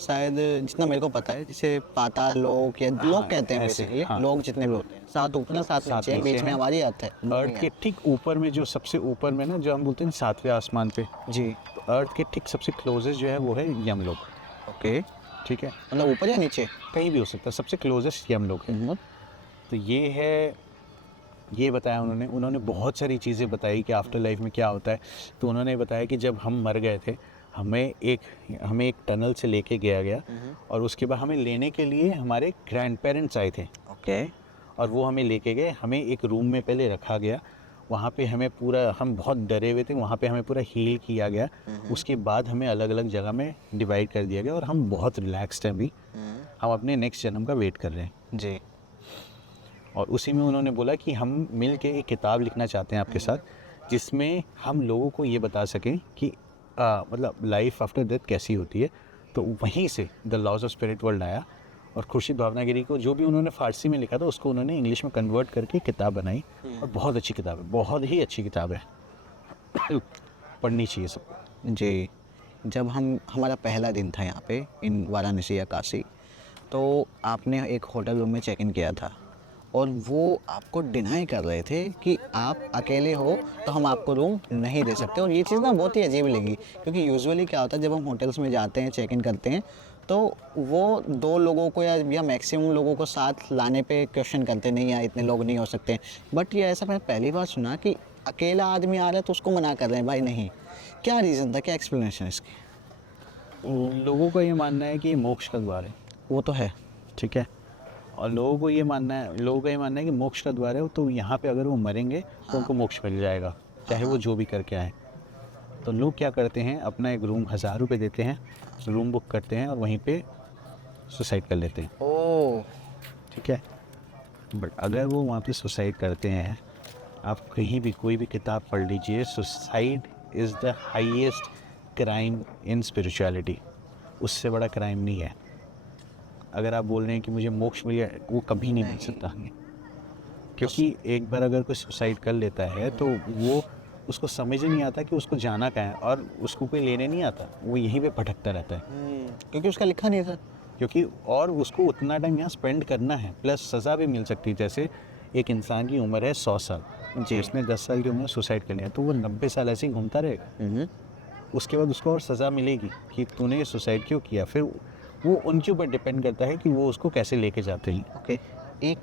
शायद जितना मेरे को पता है, जैसे पाताल लोक या लोग कहते हैं ऐसे, बेसिकली, हाँ। लोग जितने भी होते हैं, 7 ऊपर 7 नीचे, नीचे बीच में हैं। हमारी अर्थ है। अर्थ के ठीक ऊपर में, जो सबसे ऊपर में ना, जो हम बोलते हैं 7वें आसमान पे, जी। तो अर्थ के ठीक सबसे क्लोजेस्ट जो है वो है यमलोक। ओके, ठीक है, मतलब ऊपर या नीचे? कहीं भी हो सकता है, सबसे क्लोजेस्ट यमलोक है। तो ये है, ये बताया उन्होंने बहुत सारी चीज़ें बताई कि आफ्टर लाइफ में क्या होता है। तो उन्होंने बताया कि जब हम मर गए थे, हमें एक टनल से लेके गया और उसके बाद हमें लेने के लिए हमारे ग्रैंड पेरेंट्स आए थे। ओके। और वो हमें लेके गए, हमें एक रूम में पहले रखा गया, वहाँ पे हमें पूरा, हम बहुत डरे हुए थे, वहाँ पे हमें पूरा हील किया गया। उसके बाद हमें अलग अलग जगह में डिवाइड कर दिया गया और हम बहुत रिलैक्सड हैं अभी। हम अपने नेक्स्ट जन्म का वेट कर रहे हैं जी। और उसी में उन्होंने बोला कि हम मिल के एक किताब लिखना चाहते हैं आपके साथ, जिसमें हम लोगों को ये बता सकें कि मतलब लाइफ आफ्टर डेथ कैसी होती है। तो वहीं से the laws of spirit world आया और खुर्शीद भावनागिरी को जो भी उन्होंने फ़ारसी में लिखा था उसको उन्होंने इंग्लिश में कन्वर्ट करके किताब बनाई और बहुत अच्छी किताब है, बहुत ही अच्छी किताब है, पढ़नी चाहिए सबको। जी। जब हमारा पहला दिन था यहाँ पे इन वाराणसी या काशी, तो आपने एक होटल रूम में चेक इन किया था और वो आपको डिनाई कर रहे थे कि आप अकेले हो तो हम आपको रूम नहीं दे सकते। और ये चीज़ ना बहुत ही अजीब लगी, क्योंकि यूजुअली क्या होता है, जब हम होटल्स में जाते हैं, चेक इन करते हैं, तो वो 2 लोगों को या मैक्सिमम लोगों को साथ लाने पे क्वेश्चन करते, नहीं यार इतने लोग नहीं हो सकते। बट ये ऐसा मैं पहली बार सुना कि अकेला आदमी आ रहा है तो उसको मना कर रहे हैं, भाई नहीं। क्या रीज़न था, क्या एक्सप्लेनेशन है इसकी? लोगों का ये मानना है कि मोक्ष का द्वार है, वो तो है। ठीक है, और लोगों का ये मानना है कि मोक्ष का द्वार है, तो यहाँ पे अगर वो मरेंगे तो उनको मोक्ष मिल जाएगा, चाहे वो जो भी करके आए। तो लोग क्या करते हैं, अपना एक रूम 1000 रुपये देते हैं, रूम बुक करते हैं और वहीं पे सुसाइड कर लेते हैं। ओह। ठीक है, बट अगर वो वहाँ पे सुसाइड करते हैं, आप कहीं भी कोई भी किताब पढ़ लीजिए, suicide is the highest crime in spirituality. उससे बड़ा क्राइम नहीं है। अगर आप बोल रहे हैं कि मुझे मोक्ष मिल गया, वो कभी नहीं मिल सकता, क्योंकि एक बार अगर कोई सुसाइड कर लेता है तो वो, उसको समझ ही नहीं आता कि उसको जाना कहाँ है और उसको कोई लेने नहीं आता, वो यहीं पे भटकता रहता है। क्योंकि उसका लिखा नहीं था। क्योंकि और उसको उतना टाइम यहाँ स्पेंड करना है, प्लस सज़ा भी मिल सकती है। जैसे एक इंसान की उम्र है 100 साल, जिसने 10 साल की उम्र में सुसाइड कर लिया, तो वो 90 साल ऐसे ही घूमता रहेगा। उसके बाद उसको और सज़ा मिलेगी कि तूने ये सुसाइड क्यों किया। फिर वो उनके ऊपर डिपेंड करता है कि वो उसको कैसे लेके जाते हैं। ओके, एक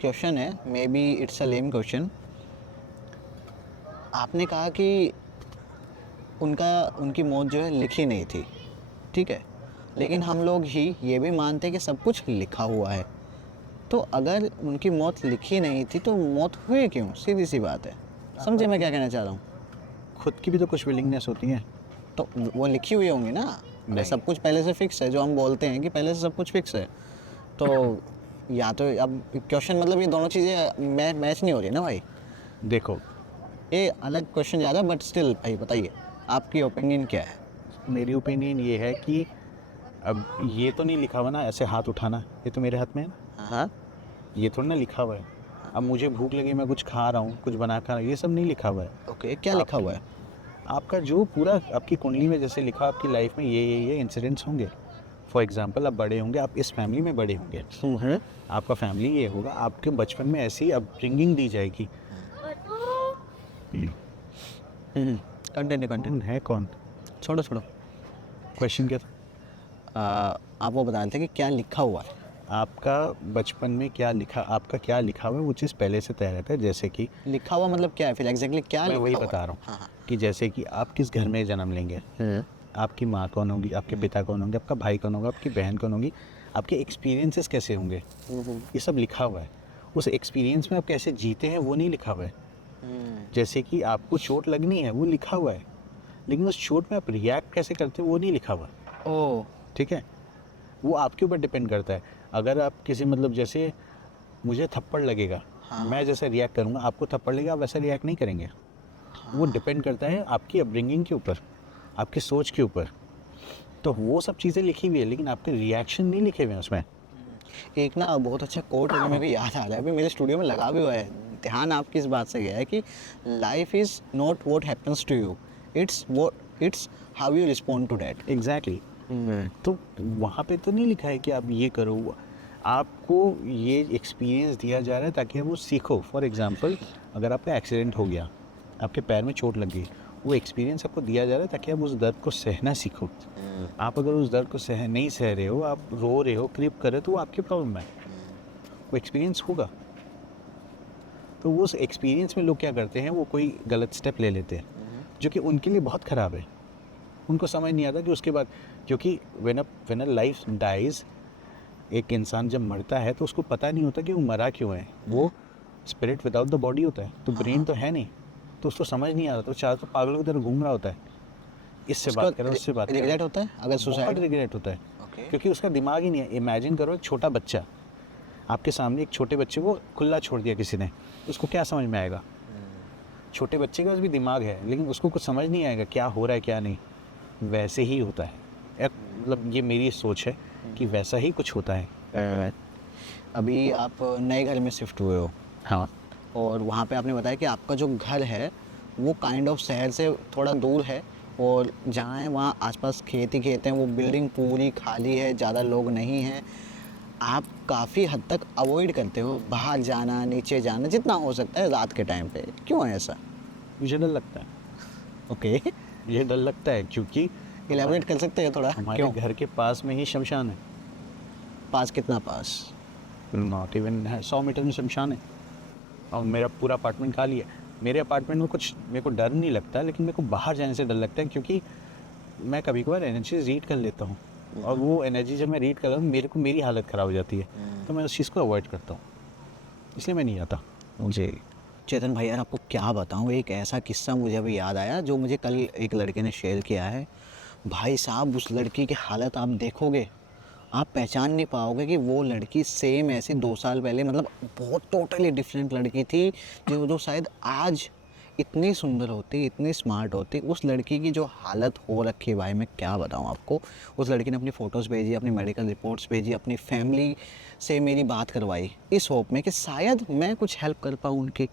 क्वेश्चन है, may be it's a lame question. आपने कहा कि उनकी मौत जो है लिखी नहीं थी, ठीक है, लेकिन हम लोग ही ये भी मानते हैं कि सब कुछ लिखा हुआ है। तो अगर उनकी मौत लिखी नहीं थी तो मौत हुई क्यों? सीधी सी बात है, समझे मैं क्या कहना चाह रहा हूँ? खुद की भी तो कुछ विलिंगनेस होती है। तो वो लिखी हुई होंगी ना। भाई सब कुछ पहले से फिक्स है, जो हम बोलते हैं कि पहले से सब कुछ फिक्स है, तो या तो अब क्वेश्चन मतलब ये दोनों चीज़ें मैच नहीं हो रही ना भाई। देखो, ये अलग क्वेश्चन ज़्यादा, बट स्टिल भाई बताइए आपकी ओपिनियन क्या है। मेरी ओपिनियन ये है कि अब ये तो नहीं लिखा हुआ ना ऐसे हाथ उठाना, ये तो मेरे हाथ में है ना, हाँ, ये थोड़ा ना लिखा हुआ है। अब मुझे भूख लगी, मैं कुछ खा रहा हूँ, कुछ बना खा रहा हूँ, ये सब नहीं लिखा हुआ है। ओके, क्या लिखा हुआ है। आपका जो पूरा आपकी कुंडली में जैसे लिखा, आपकी लाइफ में ये इंसिडेंट्स होंगे। फॉर एग्जांपल, आप बड़े होंगे, आप इस फैमिली में बड़े होंगे, आपका फैमिली ये होगा, आपके बचपन में ऐसी अपब्रिंगिंग दी जाएगी। कंटिन्यू कंटिन्यू, है कौन? छोड़ो छोड़ो। क्वेश्चन क्या था? आप वो बता रहे थे कि क्या लिखा हुआ है। आपका बचपन में क्या लिखा, आपका क्या लिखा हुआ है, वो चीज़ पहले से तय रहता है। जैसे कि लिखा हुआ मतलब क्या है फिर एग्जैक्टली क्या मैं लिखा वही हुआ बता है? रहा हूँ हाँ हाँ। कि जैसे कि आप किस घर में जन्म लेंगे, आपकी माँ कौन होगी, आपके पिता कौन होंगे, आपका भाई कौन होगा, आपकी बहन कौन होगी, आपके एक्सपीरियंसेस कैसे होंगे, ये सब लिखा हुआ है। उस एक्सपीरियंस में आप कैसे जीते हैं वो नहीं लिखा हुआ है। जैसे कि आपको चोट लगनी है वो लिखा हुआ है, लेकिन उस चोट में आप रिएक्ट कैसे करते हो वो नहीं लिखा हुआ। ओह, ठीक है, वो आपके ऊपर डिपेंड करता है। अगर आप किसी मतलब जैसे मुझे थप्पड़ लगेगा, हाँ। मैं जैसे रिएक्ट करूँगा, आपको थप्पड़ लगेगा, आप वैसा रिएक्ट नहीं करेंगे। वो डिपेंड करता है आपकी अपब्रिंगिंग के ऊपर, आपकी सोच के ऊपर। तो वो सब चीज़ें लिखी हुई है, लेकिन आपके रिएक्शन नहीं लिखे हुए हैं उसमें। एक ना बहुत अच्छा कोट मेरे को याद आ रहा है, अभी मेरे स्टूडियो में लगा भी हुआ है। ध्यान आपकी इस बात से गया है कि life is not what happens to you, it's how you respond to that. Exactly. तो वहाँ पे तो नहीं लिखा है कि आप ये करो, आपको ये एक्सपीरियंस दिया जा रहा है ताकि आप वो सीखो। फॉर एग्जांपल, अगर आपका एक्सीडेंट हो गया, आपके पैर में चोट लग गई, वो एक्सपीरियंस आपको दिया जा रहा है ताकि आप उस दर्द को सहना सीखो। आप अगर उस दर्द को नहीं सह रहे हो, आप रो रहे हो, क्रिप कर रहे हो, तो वो आपकी प्रॉब्लम है। वो एक्सपीरियंस होगा। तो वो उस एक्सपीरियंस में लोग क्या करते हैं, वो कोई गलत स्टेप ले लेते हैं जो कि उनके लिए बहुत ख़राब है। उनको समझ नहीं आता कि उसके बाद, क्योंकि व्हेन अ लाइफ डाइज, एक इंसान जब मरता है तो उसको पता नहीं होता कि वो मरा क्यों है। वो स्पिरिट विदाउट द बॉडी होता है, तो ब्रेन तो है नहीं, तो उसको समझ नहीं आता, तो चार तो पागलों की तरह घूम रहा होता है, इससे बात करो, उससे बात करो। रिग्रेट होता है अगर बहुत सुसाइड। रिग्रेट होता है, ओके। क्योंकि उसका दिमाग ही नहीं है। इमेजिन करो, एक छोटा बच्चा आपके सामने, एक छोटे बच्चे को खुला छोड़ दिया किसी ने, उसको क्या समझ में आएगा? छोटे बच्चे के पास भी दिमाग है, लेकिन उसको कुछ समझ नहीं आएगा क्या हो रहा है क्या नहीं। वैसे ही होता है, मतलब ये मेरी सोच है कि वैसा ही कुछ होता है। अभी आप नए घर में शिफ्ट हुए हो, हाँ, और वहाँ पे आपने बताया कि आपका जो घर है वो काइंड ऑफ शहर से थोड़ा दूर है, और जहाँ है वहाँ आसपास खेत ही खेत हैं, वो बिल्डिंग पूरी खाली है, ज़्यादा लोग नहीं हैं। आप काफ़ी हद तक अवॉइड करते हो बाहर जाना, नीचे जाना जितना हो सकता है रात के टाइम पे, क्यों है ऐसा? मुझे डर लगता है। ओके, ये डर लगता है क्योंकि इलेबोरेट कर सकते हैं थोड़ा, हमारे क्यों? घर के पास में ही शमशान है। पास कितना पास? नॉट इवन है, 100 मीटर में शमशान है, और मेरा पूरा अपार्टमेंट खाली है। मेरे अपार्टमेंट में कुछ मेरे को डर नहीं लगता, लेकिन मेरे को बाहर जाने से डर लगता है, क्योंकि मैं कभी कभार एनर्जी रीड कर लेता हूँ, और वो एनर्जी जब मैं रीड कर रहा हूँ, मेरी हालत ख़राब हो जाती है, तो मैं उस चीज़ को अवॉइड करता हूँ, इसलिए मैं नहीं आता। जी चेतन भाई, यार आपको क्या बताऊँ, एक ऐसा किस्सा मुझे अभी याद आया जो मुझे कल एक लड़के ने शेयर किया है। भाई साहब, उस लड़की की हालत आप देखोगे, आप पहचान नहीं पाओगे कि वो लड़की सेम ऐसे 2 साल पहले, मतलब बहुत टोटली डिफरेंट लड़की थी, जो शायद आज इतनी सुंदर होती, इतनी स्मार्ट होती। उस लड़की की जो हालत हो रखी है भाई, मैं क्या बताऊँ आपको। उस लड़की ने अपनी फ़ोटोज़ भेजी, अपनी मेडिकल रिपोर्ट्स भेजी, अपनी फैमिली से मेरी बात करवाई, इस होप में कि शायद मैं कुछ हेल्प कर पाऊँ उनकी।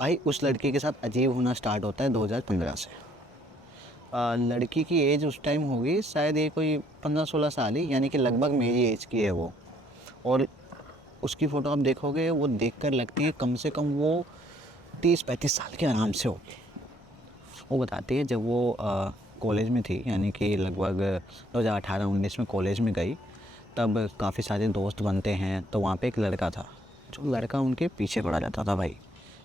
भाई उस लड़की के साथ अजीब होना स्टार्ट होता है 2015 से। लड़की की एज उस टाइम होगी शायद ये कोई 15-16 साल ही, यानी कि लगभग मेरी एज की है वो। और उसकी फ़ोटो आप देखोगे, वो देखकर लगती है कम से कम वो 30-35 साल के आराम से होगी। वो बताती है जब वो कॉलेज में थी, यानी कि लगभग 2018-19 में कॉलेज में गई, तब काफ़ी सारे दोस्त बनते हैं। तो वहाँ पे एक लड़का था, जो लड़का उनके पीछे पड़ा रहता था भाई,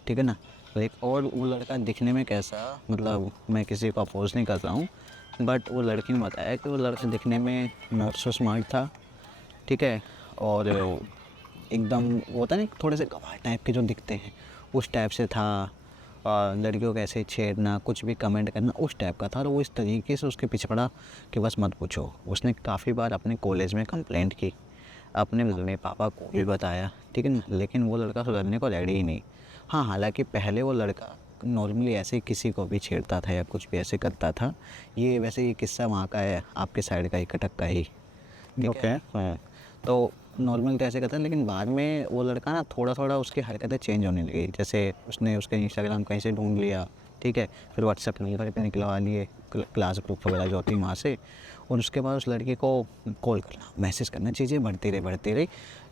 ठीक है ना। तो एक और वो लड़का दिखने में कैसा, मतलब मैं किसी को अपोज नहीं कर रहा हूँ, बट वो लड़की ने बताया कि वो लड़का दिखने में नॉट सो स्मार्ट था, ठीक है, और एकदम वो होता है ना थोड़े से गवार टाइप के जो दिखते हैं, उस टाइप से था। लड़कियों को ऐसे छेड़ना, कुछ भी कमेंट करना, उस टाइप का था। और वो इस तरीके से उसके पीछे पड़ा कि बस मत पूछो। उसने काफ़ी बार अपने कॉलेज में कंप्लेंट की, अपने मम्मी पापा को भी बताया, ठीक है ना, लेकिन वो लड़का सुधरने को रेडी ही नहीं। हाँ, हालांकि पहले वो लड़का नॉर्मली ऐसे ही किसी को भी छेड़ता था या कुछ भी ऐसे करता था। ये वैसे ये किस्सा वहाँ का है, आपके साइड का ही, कटक का ही, ठीक है। हाँ, तो नॉर्मल तो ऐसे करता है, लेकिन बाद में वो लड़का ना थोड़ा थोड़ा उसकी हरकतें चेंज होने लगी। जैसे उसने उसके इंस्टाग्राम कहीं से ढूंढ लिया, ठीक है, फिर व्हाट्सएप नंबर पे निकलवा लिए, क्लास ग्रुप वगैरह जो होती है वहाँ से, और उसके बाद उस लड़के को कॉल करना, मैसेज करना, चीज़ें बढ़ती रही।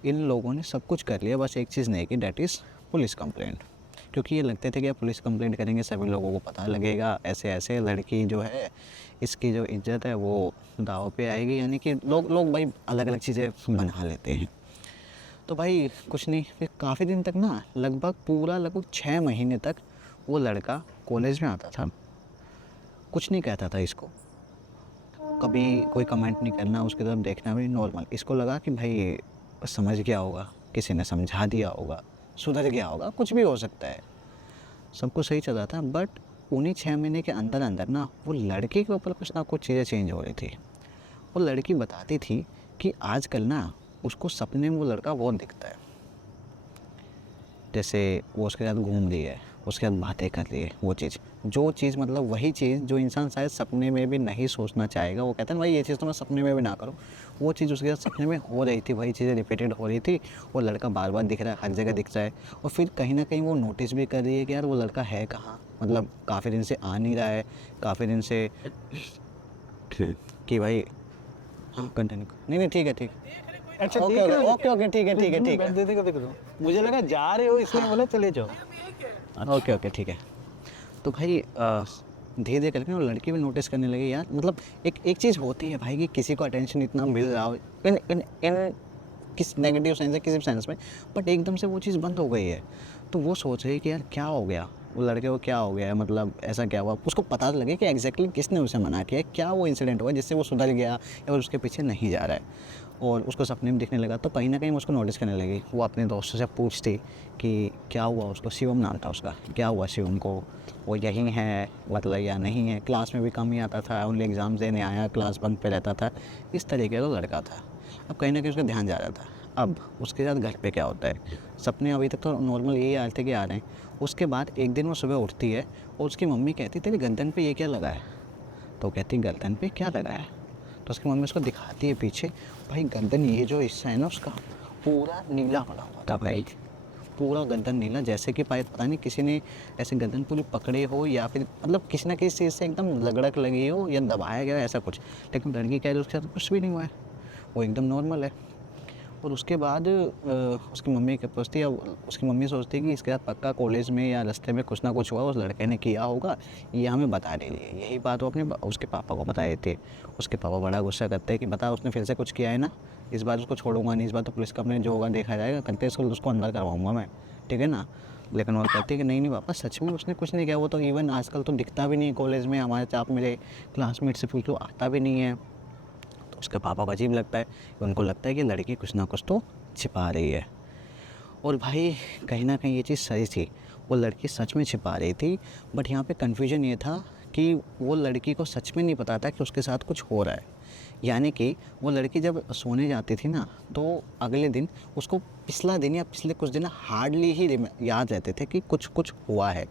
इन लोगों ने सब कुछ कर लिया, बस एक चीज़ नहीं की, डैट इज़ पुलिस कंप्लेंट। क्योंकि ये लगते थे कि पुलिस कंप्लेंट करेंगे सभी लोगों को पता लगेगा, ऐसे ऐसे लड़की जो है इसकी जो इज्जत है वो दाव पे आएगी। यानी कि लोग भाई अलग अलग चीज़ें बना लेते हैं। तो भाई कुछ नहीं, फिर काफ़ी दिन तक ना, लगभग 6 महीने तक वो लड़का कॉलेज में आता था, कुछ नहीं कहता था इसको, कभी कोई कमेंट नहीं करना, उसकी तरफ देखना भी नॉर्मल। इसको लगा कि भाई ये समझ गया होगा, किसी ने समझा दिया होगा, सुधर गया होगा, कुछ भी हो सकता है, सब कुछ सही चल रहा था। बट उन्हीं 6 महीने के अंदर अंदर ना वो लड़के के ऊपर कुछ ना कुछ चीज़ें चेंज हो रही थी। वो लड़की बताती थी कि आजकल ना उसको सपने में वो लड़का वो दिखता है, जैसे वो उसके साथ घूम रही है, उसके साथ बातें कर रही है, वो चीज़, जो चीज़ मतलब वही चीज़ जो इंसान शायद सपने में भी नहीं सोचना चाहेगा। वो कहता है भाई ये चीज़ तो मैं सपने में भी ना करूँ, वो चीज़ उसके साथ सपने में हो रही थी, वही चीज़ें रिपीटेड हो रही थी। वो लड़का बार बार दिख रहा है, हर जगह दिख रहा है। और फिर कहीं ना कहीं वो नोटिस भी कर रही है कि यार वो लड़का है कहाँ, मतलब काफ़ी दिन से आ नहीं रहा है, काफ़ी दिन से, कि भाई हाँ कंटिन्यू, नहीं ठीक है, ठीक, अच्छा ओके ओके, ठीक है, देखो, मुझे लगा जा रहे हो इसलिए बोला चले जाओ। ओके ठीक है। तो भाई धीरे धीरे करके वो लड़की भी नोटिस करने लगी, यार मतलब एक चीज़ होती है भाई कि किसी को अटेंशन इतना मिल रहा हो इन किस नेगेटिव सेंस है, किसी भी सेंस में, बट एकदम से वो चीज़ बंद हो गई है। तो वो सोच रही है कि यार क्या हो गया, वो लड़के को क्या हो गया है, मतलब ऐसा क्या हुआ, उसको पता लगे कि एग्जैक्टली किसने उसे मना किया है, क्या वो इंसिडेंट हुआ जिससे वो सुधर गया या उसके पीछे नहीं जा रहा है। और उसको सपने में दिखने लगा, तो कहीं ना कहीं उसको नोटिस करने लगी। वो अपने दोस्तों से पूछती कि क्या हुआ उसको, शिवम नाम था उसका, क्या हुआ शिवम को, वो यही है मतलब या नहीं है, क्लास में भी कम ही आता था, ओनली एग्ज़ाम देने आया, क्लास बंक पे रहता था, इस तरीके का लड़का था। अब कहीं ना कहीं उसका ध्यान जा रहा था। अब उसके साथ घर पे क्या होता है, सपने अभी तक तो नॉर्मल यही आ रहे थे कि आ रहे हैं। उसके बाद एक दिन वो सुबह उठती है और उसकी मम्मी कहती तेरी गर्दन पे ये क्या लगा है, तो कहती गर्दन पे क्या लगा है, तो उसकी मम्मी उसको दिखाती है पीछे, भाई गर्दन ये जो हिस्सा है ना उसका पूरा नीला पड़ा हुआ था भाई, पूरा गर्दन नीला, जैसे कि पता नहीं किसी ने ऐसे गर्दन पूरी पकड़े हो या फिर मतलब किसी ना किसी चीज़ से एकदम लगड़क लगी हो या दबाया गया ऐसा कुछ। लेकिन लड़की कह रही उसके साथ कुछ भी नहीं हुआ है, वो एकदम नॉर्मल है। और उसके बाद उसकी मम्मी के पूछती है, उसकी मम्मी सोचती है कि इसके साथ पक्का कॉलेज में या रास्ते में कुछ ना कुछ हुआ, उस लड़के ने किया होगा, ये हमें बता दीजिए। यही बात वो अपने उसके पापा को बताए थे। उसके पापा बड़ा गुस्सा करते हैं कि बता उसने फिर से कुछ किया है ना, इस बार उसको छोड़ूंगा नहीं, इस बार तो पुलिस कंप्लेंट जो होगा देखा जाएगा, करते उसको अंदर करवाऊँगा मैं, ठीक है ना। लेकिन वो कहती है कि नहीं पापा सच में उसने कुछ नहीं किया, वो तो इवन आजकल तो दिखता भी नहीं है कॉलेज में, हमारे आप मेरे क्लासमेट से पूछ लो आता भी नहीं है। उसके पापा को अजीब लगता है, उनको लगता है कि लड़की कुछ ना कुछ तो छिपा रही है। और भाई कहीं ना कहीं ये चीज़ सही थी, वो लड़की सच में छिपा रही थी। बट यहाँ पे कन्फ्यूजन ये था कि वो लड़की को सच में नहीं पता था कि उसके साथ कुछ हो रहा है। यानी कि वो लड़की जब सोने जाती थी ना, तो अगले दिन उसको पिछला दिन या पिछले कुछ दिन हार्डली ही याद रहते थे कि कुछ हुआ है।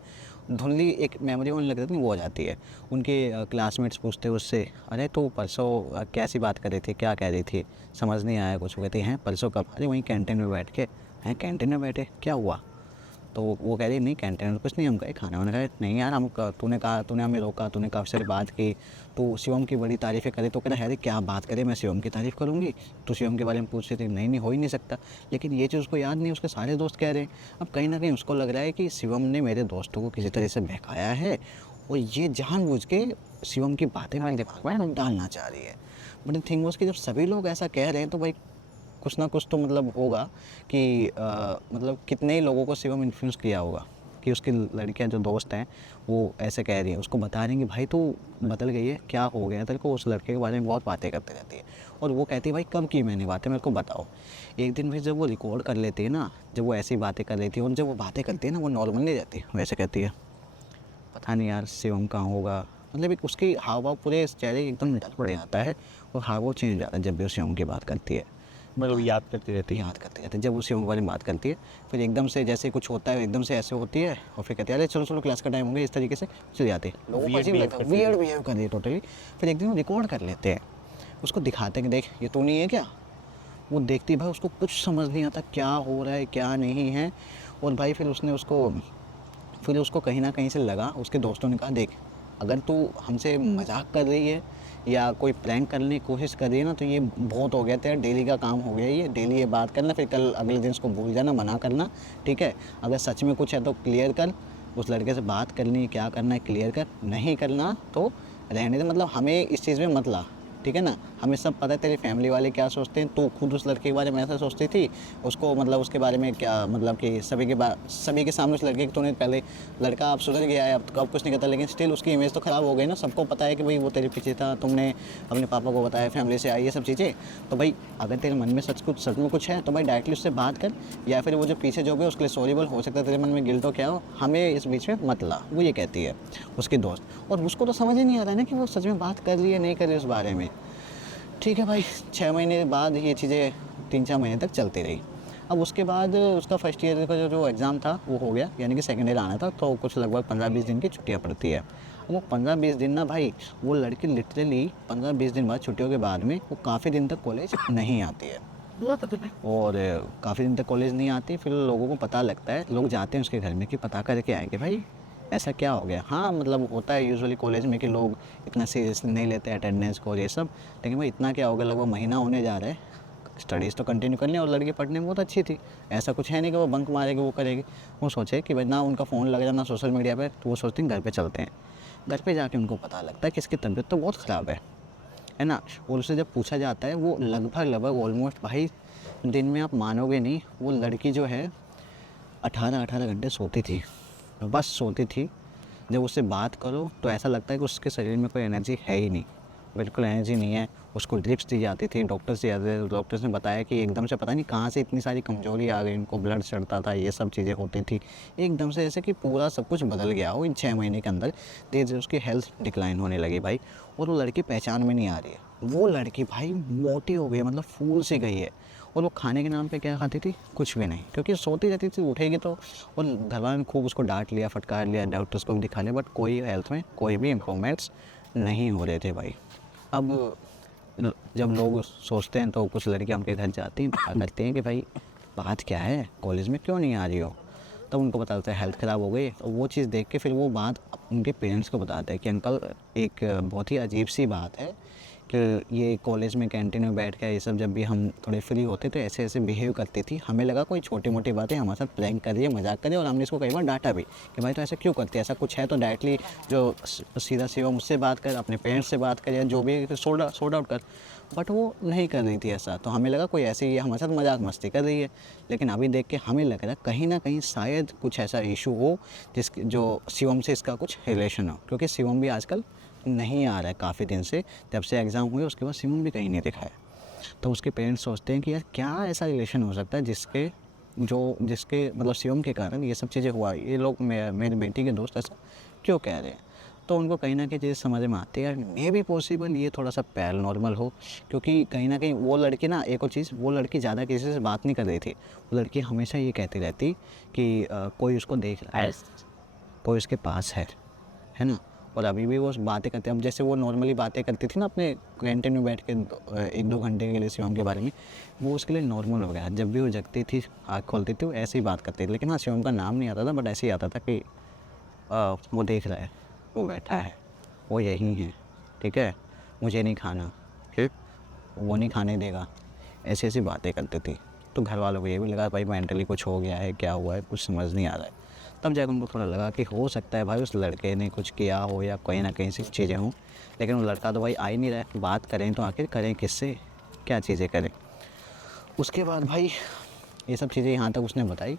धुंधली एक मेमोरी होने लग जाती है, वो हो जाती है। उनके क्लासमेट्स पूछते उससे, अरे तो परसों कैसी बात कर रही थी, क्या कह रही थी, समझ नहीं आया कुछ। वो कहते हैं परसों कब, अरे वहीं कैंटीन में बैठ के, हैं कैंटीन में बैठे क्या हुआ, तो वो कह रही नहीं कैंटीन में कुछ नहीं, हम गए खाना वाना खाए। नहीं यार हम तूने कहा, तूने हमें रोका, तूने काफ़ी सारी बात की, तो शिवम की बड़ी तारीफ़ें करे, तो कह रहा है अरे क्या बात करे, मैं शिवम की तारीफ़ करूँगी, तो शिवम के बारे में पूछ रही थी। नहीं हो ही नहीं सकता। लेकिन ये चीज़ उसको याद नहीं, उसके सारे दोस्त कह रहे हैं। अब कहीं ना कहीं उसको लग रहा है कि शिवम ने मेरे दोस्तों को किसी तरह से बहकाया है और ये जानबूझ के शिवम की बातें मेरे दिमाग में डालना चाह रही है। बट द थिंग वाज कि जब सभी लोग ऐसा कह रहे हैं तो भाई कुछ ना कुछ तो मतलब होगा कि मतलब कितने ही लोगों को शिवम इन्फ्लुएंस किया होगा कि उसकी लड़कियां जो दोस्त हैं वो ऐसे कह रही हैं, उसको बता रही हैं कि भाई तू बदल गई है, क्या हो गया तेरे को, उस लड़के के बारे में बहुत बातें करते रहती है। और वो कहती है भाई कब की मैंने बातें, मेरे को बताओ। एक दिन भाई जब वो रिकॉर्ड कर लेती है ना, जब वो ऐसी बातें कर रही थी, और जब वो बातें करती है ना वो नॉर्मल नहीं रहती, वैसे कहती है पता नहीं यार शिवम कहाँ होगा, मतलब एक उसकी हाव भाव पूरे चेहरे एकदम डल पड़ जाता है और हाव भाव चेंज हो जाता है जब भी वो शिवम की बात करती है। मतलब याद करती रहती है। याद करते रहते हैं जब वो शिवम वाली बात करती है, फिर एकदम से जैसे कुछ होता है एकदम से ऐसे होती है और फिर कहती है अरे चलो चलो क्लास का टाइम हो गया, इस तरीके से चले जाते हैं। लोगों को Weird अजीब behave लगता है, करती है। वियर्ड बिहेव कर रही है टोटली। फिर एक दिन वो रिकॉर्ड कर लेते हैं, उसको दिखाते हैं कि देख ये तू नहीं है क्या। वो देखती भाई उसको कुछ समझ नहीं आता क्या हो रहा है क्या नहीं है। और भाई फिर उसको कहीं ना कहीं से लगा, उसके दोस्तों ने कहा देख अगर तू हमसे मजाक कर रही है या कोई प्रैंक करने की कोशिश कर रही है ना तो ये बहुत हो गया तेरा, डेली का काम हो गया ये, डेली ये बात करना, फिर कल अगले दिन उसको भूल जाना, मना करना, ठीक है। अगर सच में कुछ है तो क्लियर कर, उस लड़के से बात करनी है, क्या करना है क्लियर कर, नहीं करना तो रहने दे, मतलब हमें इस चीज़ में मत ला, ठीक है ना। हमें सब पता है तेरी फैमिली वाले क्या सोचते हैं, तो खुद उस लड़के के बारे में ऐसा सोचती थी, उसको मतलब उसके बारे में क्या मतलब कि सभी के सामने उस लड़के की तूने पहले लड़का आप सुधर गया है, अब कुछ नहीं कहता, लेकिन स्टिल उसकी इमेज तो ख़राब हो गई ना। सबको पता है कि भाई वो तेरे पीछे था, तुमने अपने पापा को बताया, फैमिली से आई ये सब चीज़ें। तो भाई अगर तेरे मन में सच में कुछ है तो भाई डायरेक्टली उससे बात कर, या फिर वो जो पीछे जो भी उसके लिए सॉरी बोल, हो सकता है तेरे मन में गिल्ट हो क्या हो, हमें इस बीच में मत ला, वो ये कहती है उसकी दोस्त। और उसको तो समझ ही नहीं आ रहा है ना कि वो सच में बात कर रही है नहीं कर रही उस बारे में। ठीक है भाई, 6 महीने बाद ये चीज़ें 3-4 महीने तक चलती रही। अब उसके बाद उसका फर्स्ट ईयर का जो एग्ज़ाम था वो हो गया, यानी कि सेकेंड ईयर आना था, तो कुछ लगभग 15-20 दिन की छुट्टियाँ पड़ती है। अब वो 15-20 दिन ना भाई, वो लड़की लिटरली 15-20 दिन बाद छुट्टियों के बाद में वो काफ़ी दिन तक कॉलेज नहीं आती है। और काफ़ी दिन तक कॉलेज नहीं आती, फिर लोगों को पता लगता है, लोग जाते हैं उसके घर में कि पता करके आएंगे भाई ऐसा क्या हो गया। हाँ मतलब होता है यूजुअली कॉलेज में कि लोग इतना सीरियसली नहीं लेते अटेंडेंस को ये सब, लेकिन भाई इतना क्या हो गया, लगभग महीना होने जा रहा है, स्टडीज़ तो कंटिन्यू करनी है और लड़की पढ़ने में बहुत अच्छी थी, ऐसा कुछ है नहीं कि वो बंक मारेगी वो करेगी। वो सोचे कि भाई ना उनका फ़ोन लग जाना सोशल मीडिया पे, तो वो सोचते हैं घर पे चलते हैं। घर पे जाके उनको पता लगता है कि इसकी तबीयत तो बहुत ख़राब है ना। और उससे जब पूछा जाता है वो लगभग ऑलमोस्ट भाई दिन में आप मानोगे नहीं, वो लड़की जो है 18 घंटे सोती थी, बस सोती थी। जब उससे बात करो तो ऐसा लगता है कि उसके शरीर में कोई एनर्जी है ही नहीं, बिल्कुल एनर्जी नहीं है। उसको ड्रिप्स दी जाती थी, डॉक्टर्स दिए जाते थे, डॉक्टर्स ने बताया कि एकदम से पता नहीं कहाँ से इतनी सारी कमजोरी आ गई, इनको ब्लड चढ़ता था, ये सब चीज़ें होती थी एकदम से, ऐसे कि पूरा सब कुछ बदल गया हो इन 6 महीने के अंदर। धीरे धीरे उसकी हेल्थ डिक्लाइन होने लगी भाई, और वो लड़की पहचान में नहीं आ रही है। वो लड़की भाई मोटी हो गई है, मतलब फूल सी गई है। और वो खाने के नाम पे क्या खाती थी, कुछ भी नहीं, क्योंकि सोती रहती थी, उठेगी तो। और घर वालों ने खूब उसको डांट लिया, फटकार लिया, डॉक्टर्स को भी दिखा लिया, बट कोई हेल्थ में कोई भी इम्प्रूवमेंट्स नहीं हो रहे थे भाई। अब जब लोग सोचते हैं तो कुछ लड़कियां उनके घर जाती हैं, पता करते हैं कि भाई बात क्या है, कॉलेज में क्यों नहीं आ रही हो। तब उनको पता चलता है हेल्थ ख़राब हो गई। और वो चीज़ देख के फिर वो बात उनके पेरेंट्स को बताते हैं कि अंकल एक बहुत ही अजीब सी बात है कि ये कॉलेज में कैंटीन में बैठ के ये सब जब भी हम थोड़े फ्री होते तो ऐसे ऐसे बिहेव करती थी, हमें लगा कोई छोटी मोटी बातें हमारे साथ प्रैंक कर रही है, मजाक कर रही है, और हमने इसको कई बार डांटा भी कि भाई तो ऐसा क्यों करती है, ऐसा कुछ है तो डायरेक्टली जो सीधा सीधा मुझसे बात कर, अपने पेरेंट्स से बात कर, या जो भी सोर्ट आउट कर। बट वो नहीं कर रही थी ऐसा, तो हमें लगा कोई ऐसे ही हमारे साथ मजाक मस्ती कर रही है। लेकिन अभी देख के हमें लग रहा है कहीं ना कहीं शायद कुछ ऐसा इशू हो जो शिवम से इसका कुछ रिलेशन हो, क्योंकि शिवम भी आजकल नहीं आ रहा है काफ़ी दिन से, जब से एग्ज़ाम हुए उसके बाद शिवम भी कहीं नहीं दिखा है। तो उसके पेरेंट्स सोचते हैं कि यार क्या ऐसा रिलेशन हो सकता है जिसके मतलब शिवम के कारण ये सब चीज़ें हुआ, ये लोग मेरी बेटी के दोस्त ऐसा क्यों कह रहे हैं। तो उनको कहीं ना कहीं चीज़ समझ में आती है यार, मे भी पॉसिबल ये थोड़ा सा पैरानॉर्मल हो, क्योंकि कहीं ना कहीं वो लड़की ना, एक और चीज़, वो लड़की ज़्यादा किसी से बात नहीं कर रही थी। वो लड़की हमेशा ये कहती रहती कि कोई उसको देख रहा है, कोई उसके पास है ना। और अभी भी वो बातें करते हैं, अब जैसे वो नॉर्मली बातें करती थी ना अपने कैंटीन में बैठ के 1-2 घंटे के लिए शिवम के बारे में, वो उसके लिए नॉर्मल हो गया। जब भी वो जगती थी, आँख खोलती थी, वो ऐसे ही बात करती थी। लेकिन हाँ, शिवम का नाम नहीं आता था, बट ऐसे ही आता था कि वो देख रहा है, वो बैठा है, वो यही है, ठीक है, मुझे नहीं खाना, ठीक, वो नहीं खाने देगा, ऐसी ऐसी बातें करती थी। तो घर वालों को ये भी लगा भाई मेंटली कुछ हो गया है, क्या हुआ है, कुछ समझ नहीं आ रहा है। तब जाकर उनको थोड़ा लगा कि हो सकता है भाई उस लड़के ने कुछ किया हो, या कहीं ना कहीं से चीज़ें हों। लेकिन वो लड़का तो भाई आ ही नहीं रहा है, बात करें तो आखिर करें किससे, क्या चीज़ें करें। उसके बाद भाई ये सब चीज़ें यहाँ तक उसने बताई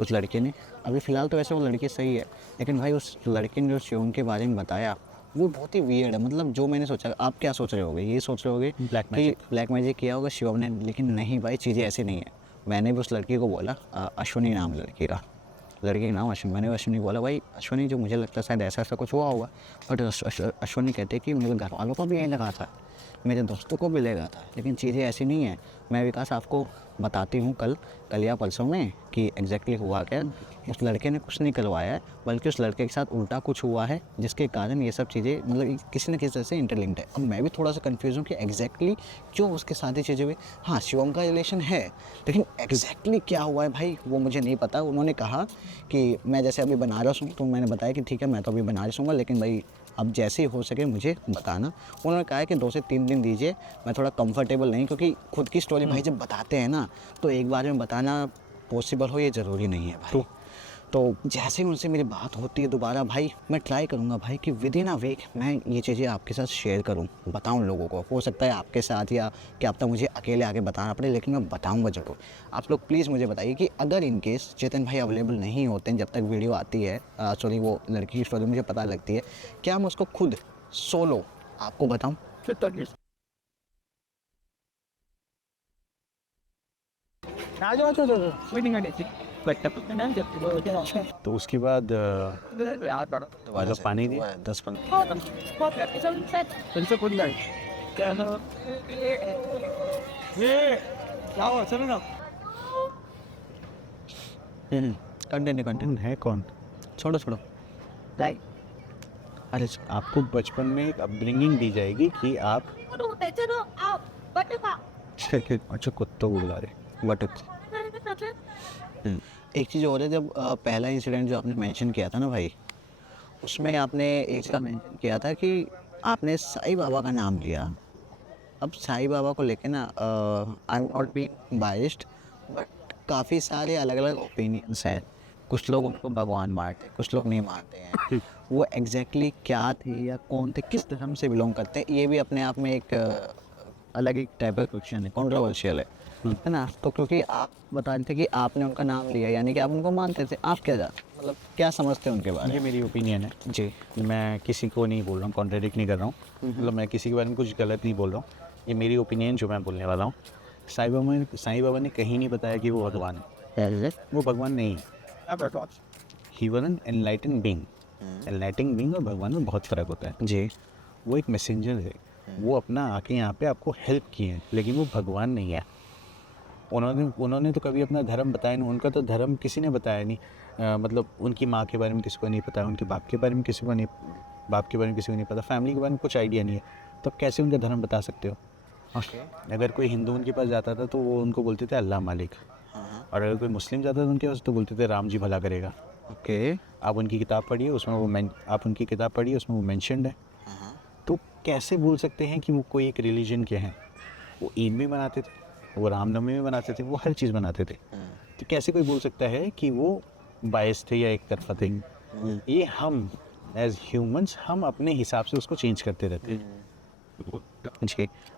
उस लड़के ने। अभी फ़िलहाल तो वैसे वो लड़की सही है, लेकिन भाई उस लड़के ने जो शिवम के बारे में बताया वो बहुत ही वियर्ड है। मतलब जो मैंने सोचा, आप क्या सोच रहे होगे, ये सोच रहे होगे ब्लैक मैजिक किया होगा शिवम ने, लेकिन नहीं भाई, चीज़ें ऐसी नहीं है। मैंने भी उस लड़की को बोला, अश्विनी नाम लड़की का, लड़के का नाम अश्विनी। मैंने अश्विनी बोला भाई अश्विनी, जो मुझे लगता है शायद ऐसा ऐसा कुछ हुआ होगा। बट अश्विनी कहते कि मेरे घर वालों को भी यही लगा था, मेरे दोस्तों को भी लगा था, लेकिन चीज़ें ऐसी नहीं है। मैं विकास आपको बताती हूँ कल या परसों में कि एग्जैक्टली हुआ क्या। उस लड़के ने कुछ नहीं करवाया है, बल्कि उस लड़के के साथ उल्टा कुछ हुआ है, जिसके कारण ये सब चीज़ें मतलब किसी न किसी तरह से इंटरलिंक्ड है। अब मैं भी थोड़ा सा कंफ्यूज हूँ कि एग्जैक्टली क्यों उसके साथ ये चीज़ें हुई। हाँ, शिवम का रिलेशन है, लेकिन एग्जैक्टली क्या हुआ है भाई वो मुझे नहीं पता। उन्होंने कहा कि मैं जैसे अभी बनारस हूँ, तो मैंने बताया कि ठीक है मैं तो अभी बनारस हूँगा, लेकिन भाई अब जैसे ही हो सके मुझे बताना। उन्होंने कहा है कि 2 से 3 दिन दीजिए, मैं थोड़ा कंफर्टेबल नहीं, क्योंकि खुद की स्टोरी भाई जब बताते हैं ना, तो एक बार में बताना पॉसिबल हो ये ज़रूरी नहीं है भाई। तो जैसे ही उनसे मेरी बात होती है दोबारा भाई, मैं ट्राई करूँगा भाई कि विद इन अ वीक मैं ये चीज़ें आपके साथ शेयर करूँ, बताऊँ लोगों को। हो सकता है आपके साथ या क्या पता मुझे अकेले आके बताना पड़े, लेकिन मैं बताऊँगा ज़रूर। आप लोग प्लीज़ मुझे बताइए कि अगर इन केस चेतन भाई अवेलेबल नहीं होते हैं जब तक वीडियो आती है, सॉरी वो लड़की की स्टोरी मुझे पता लगती है, क्या मैं उसको खुद सोलो आपको बताऊँ? तो उसके बाद दोबारा से पानी दिया? 10-15 कंटिन्यू है कौन? छोड़ो अरे आपको बचपन में एक अपब्रिंगिंग दी जाएगी कि आप अच्छा कुत्तों को बुला रहे। बट एक चीज़ और है, जब पहला इंसिडेंट जो आपने मेंशन किया था ना भाई, उसमें आपने एक चीज़ मेंशन किया था कि आपने साईं बाबा का नाम लिया। अब साईं बाबा को लेके ना I am not being biased, but काफ़ी सारे अलग अलग ओपिनियंस हैं। कुछ लोग उनको भगवान मानते हैं, कुछ लोग नहीं मानते हैं। वो एग्जैक्टली क्या थे या कौन थे, किस धर्म से बिलोंग करते हैं, ये भी अपने आप में एक अलग एक टाइप का क्वेश्चन है, कॉन्ट्रोवर्शियल है ना। तो क्योंकि आप बता रहे थे कि आपने उनका नाम लिया, यानी कि आप उनको मानते थे, आप क्या मतलब क्या समझते हैं उनके बारे ये में? मेरी ओपिनियन है जी मैं किसी को नहीं बोल रहा हूँ, कॉन्ट्रडिक्ट नहीं कर रहा हूँ, मतलब मैं किसी के बारे में कुछ गलत नहीं बोल रहा हूँ। ये मेरी ओपिनियन जो मैं बोलने वाला हूँ। साईं बाबा ने कहीं नहीं बताया कि वो भगवान है। वो भगवान नहीं है। He was an enlighten being. Enlighten being और भगवान में बहुत फ़र्क होता है। जी वो एक मैसेंजर है, वो अपना आके यहाँ पे आपको हेल्प किए हैं, लेकिन वो भगवान नहीं है। उन्होंने तो कभी अपना धर्म बताया नहीं, उनका तो धर्म किसी ने बताया नहीं। मतलब उनकी माँ के बारे में किसी को नहीं पता, उनके बाप के बारे में किसी को नहीं, बाप के बारे में किसी को नहीं पता, फैमिली के बारे में कुछ आइडिया नहीं है। तो आप कैसे उनका धर्म बता सकते हो? अगर कोई हिंदू उनके पास जाता था तो वो उनको बोलते थे अल्लाह मालिक, और अगर कोई मुस्लिम जाता था उनके पास तो बोलते थे राम जी भला करेगा। ओके आप उनकी किताब पढ़िए, उसमें वो मेंशन्ड है। तो कैसे बोल सकते हैं कि वो कोई एक रिलीजन के हैं? वो ईद भी मनाते थे, वो रामनवमी में मनाते थे, वो हर चीज़ मनाते थे। तो कैसे कोई बोल सकता है कि वो बायस थे या एक तरफा थे? ये हम एज ह्यूमंस हम अपने हिसाब से उसको चेंज करते रहते हैं। जी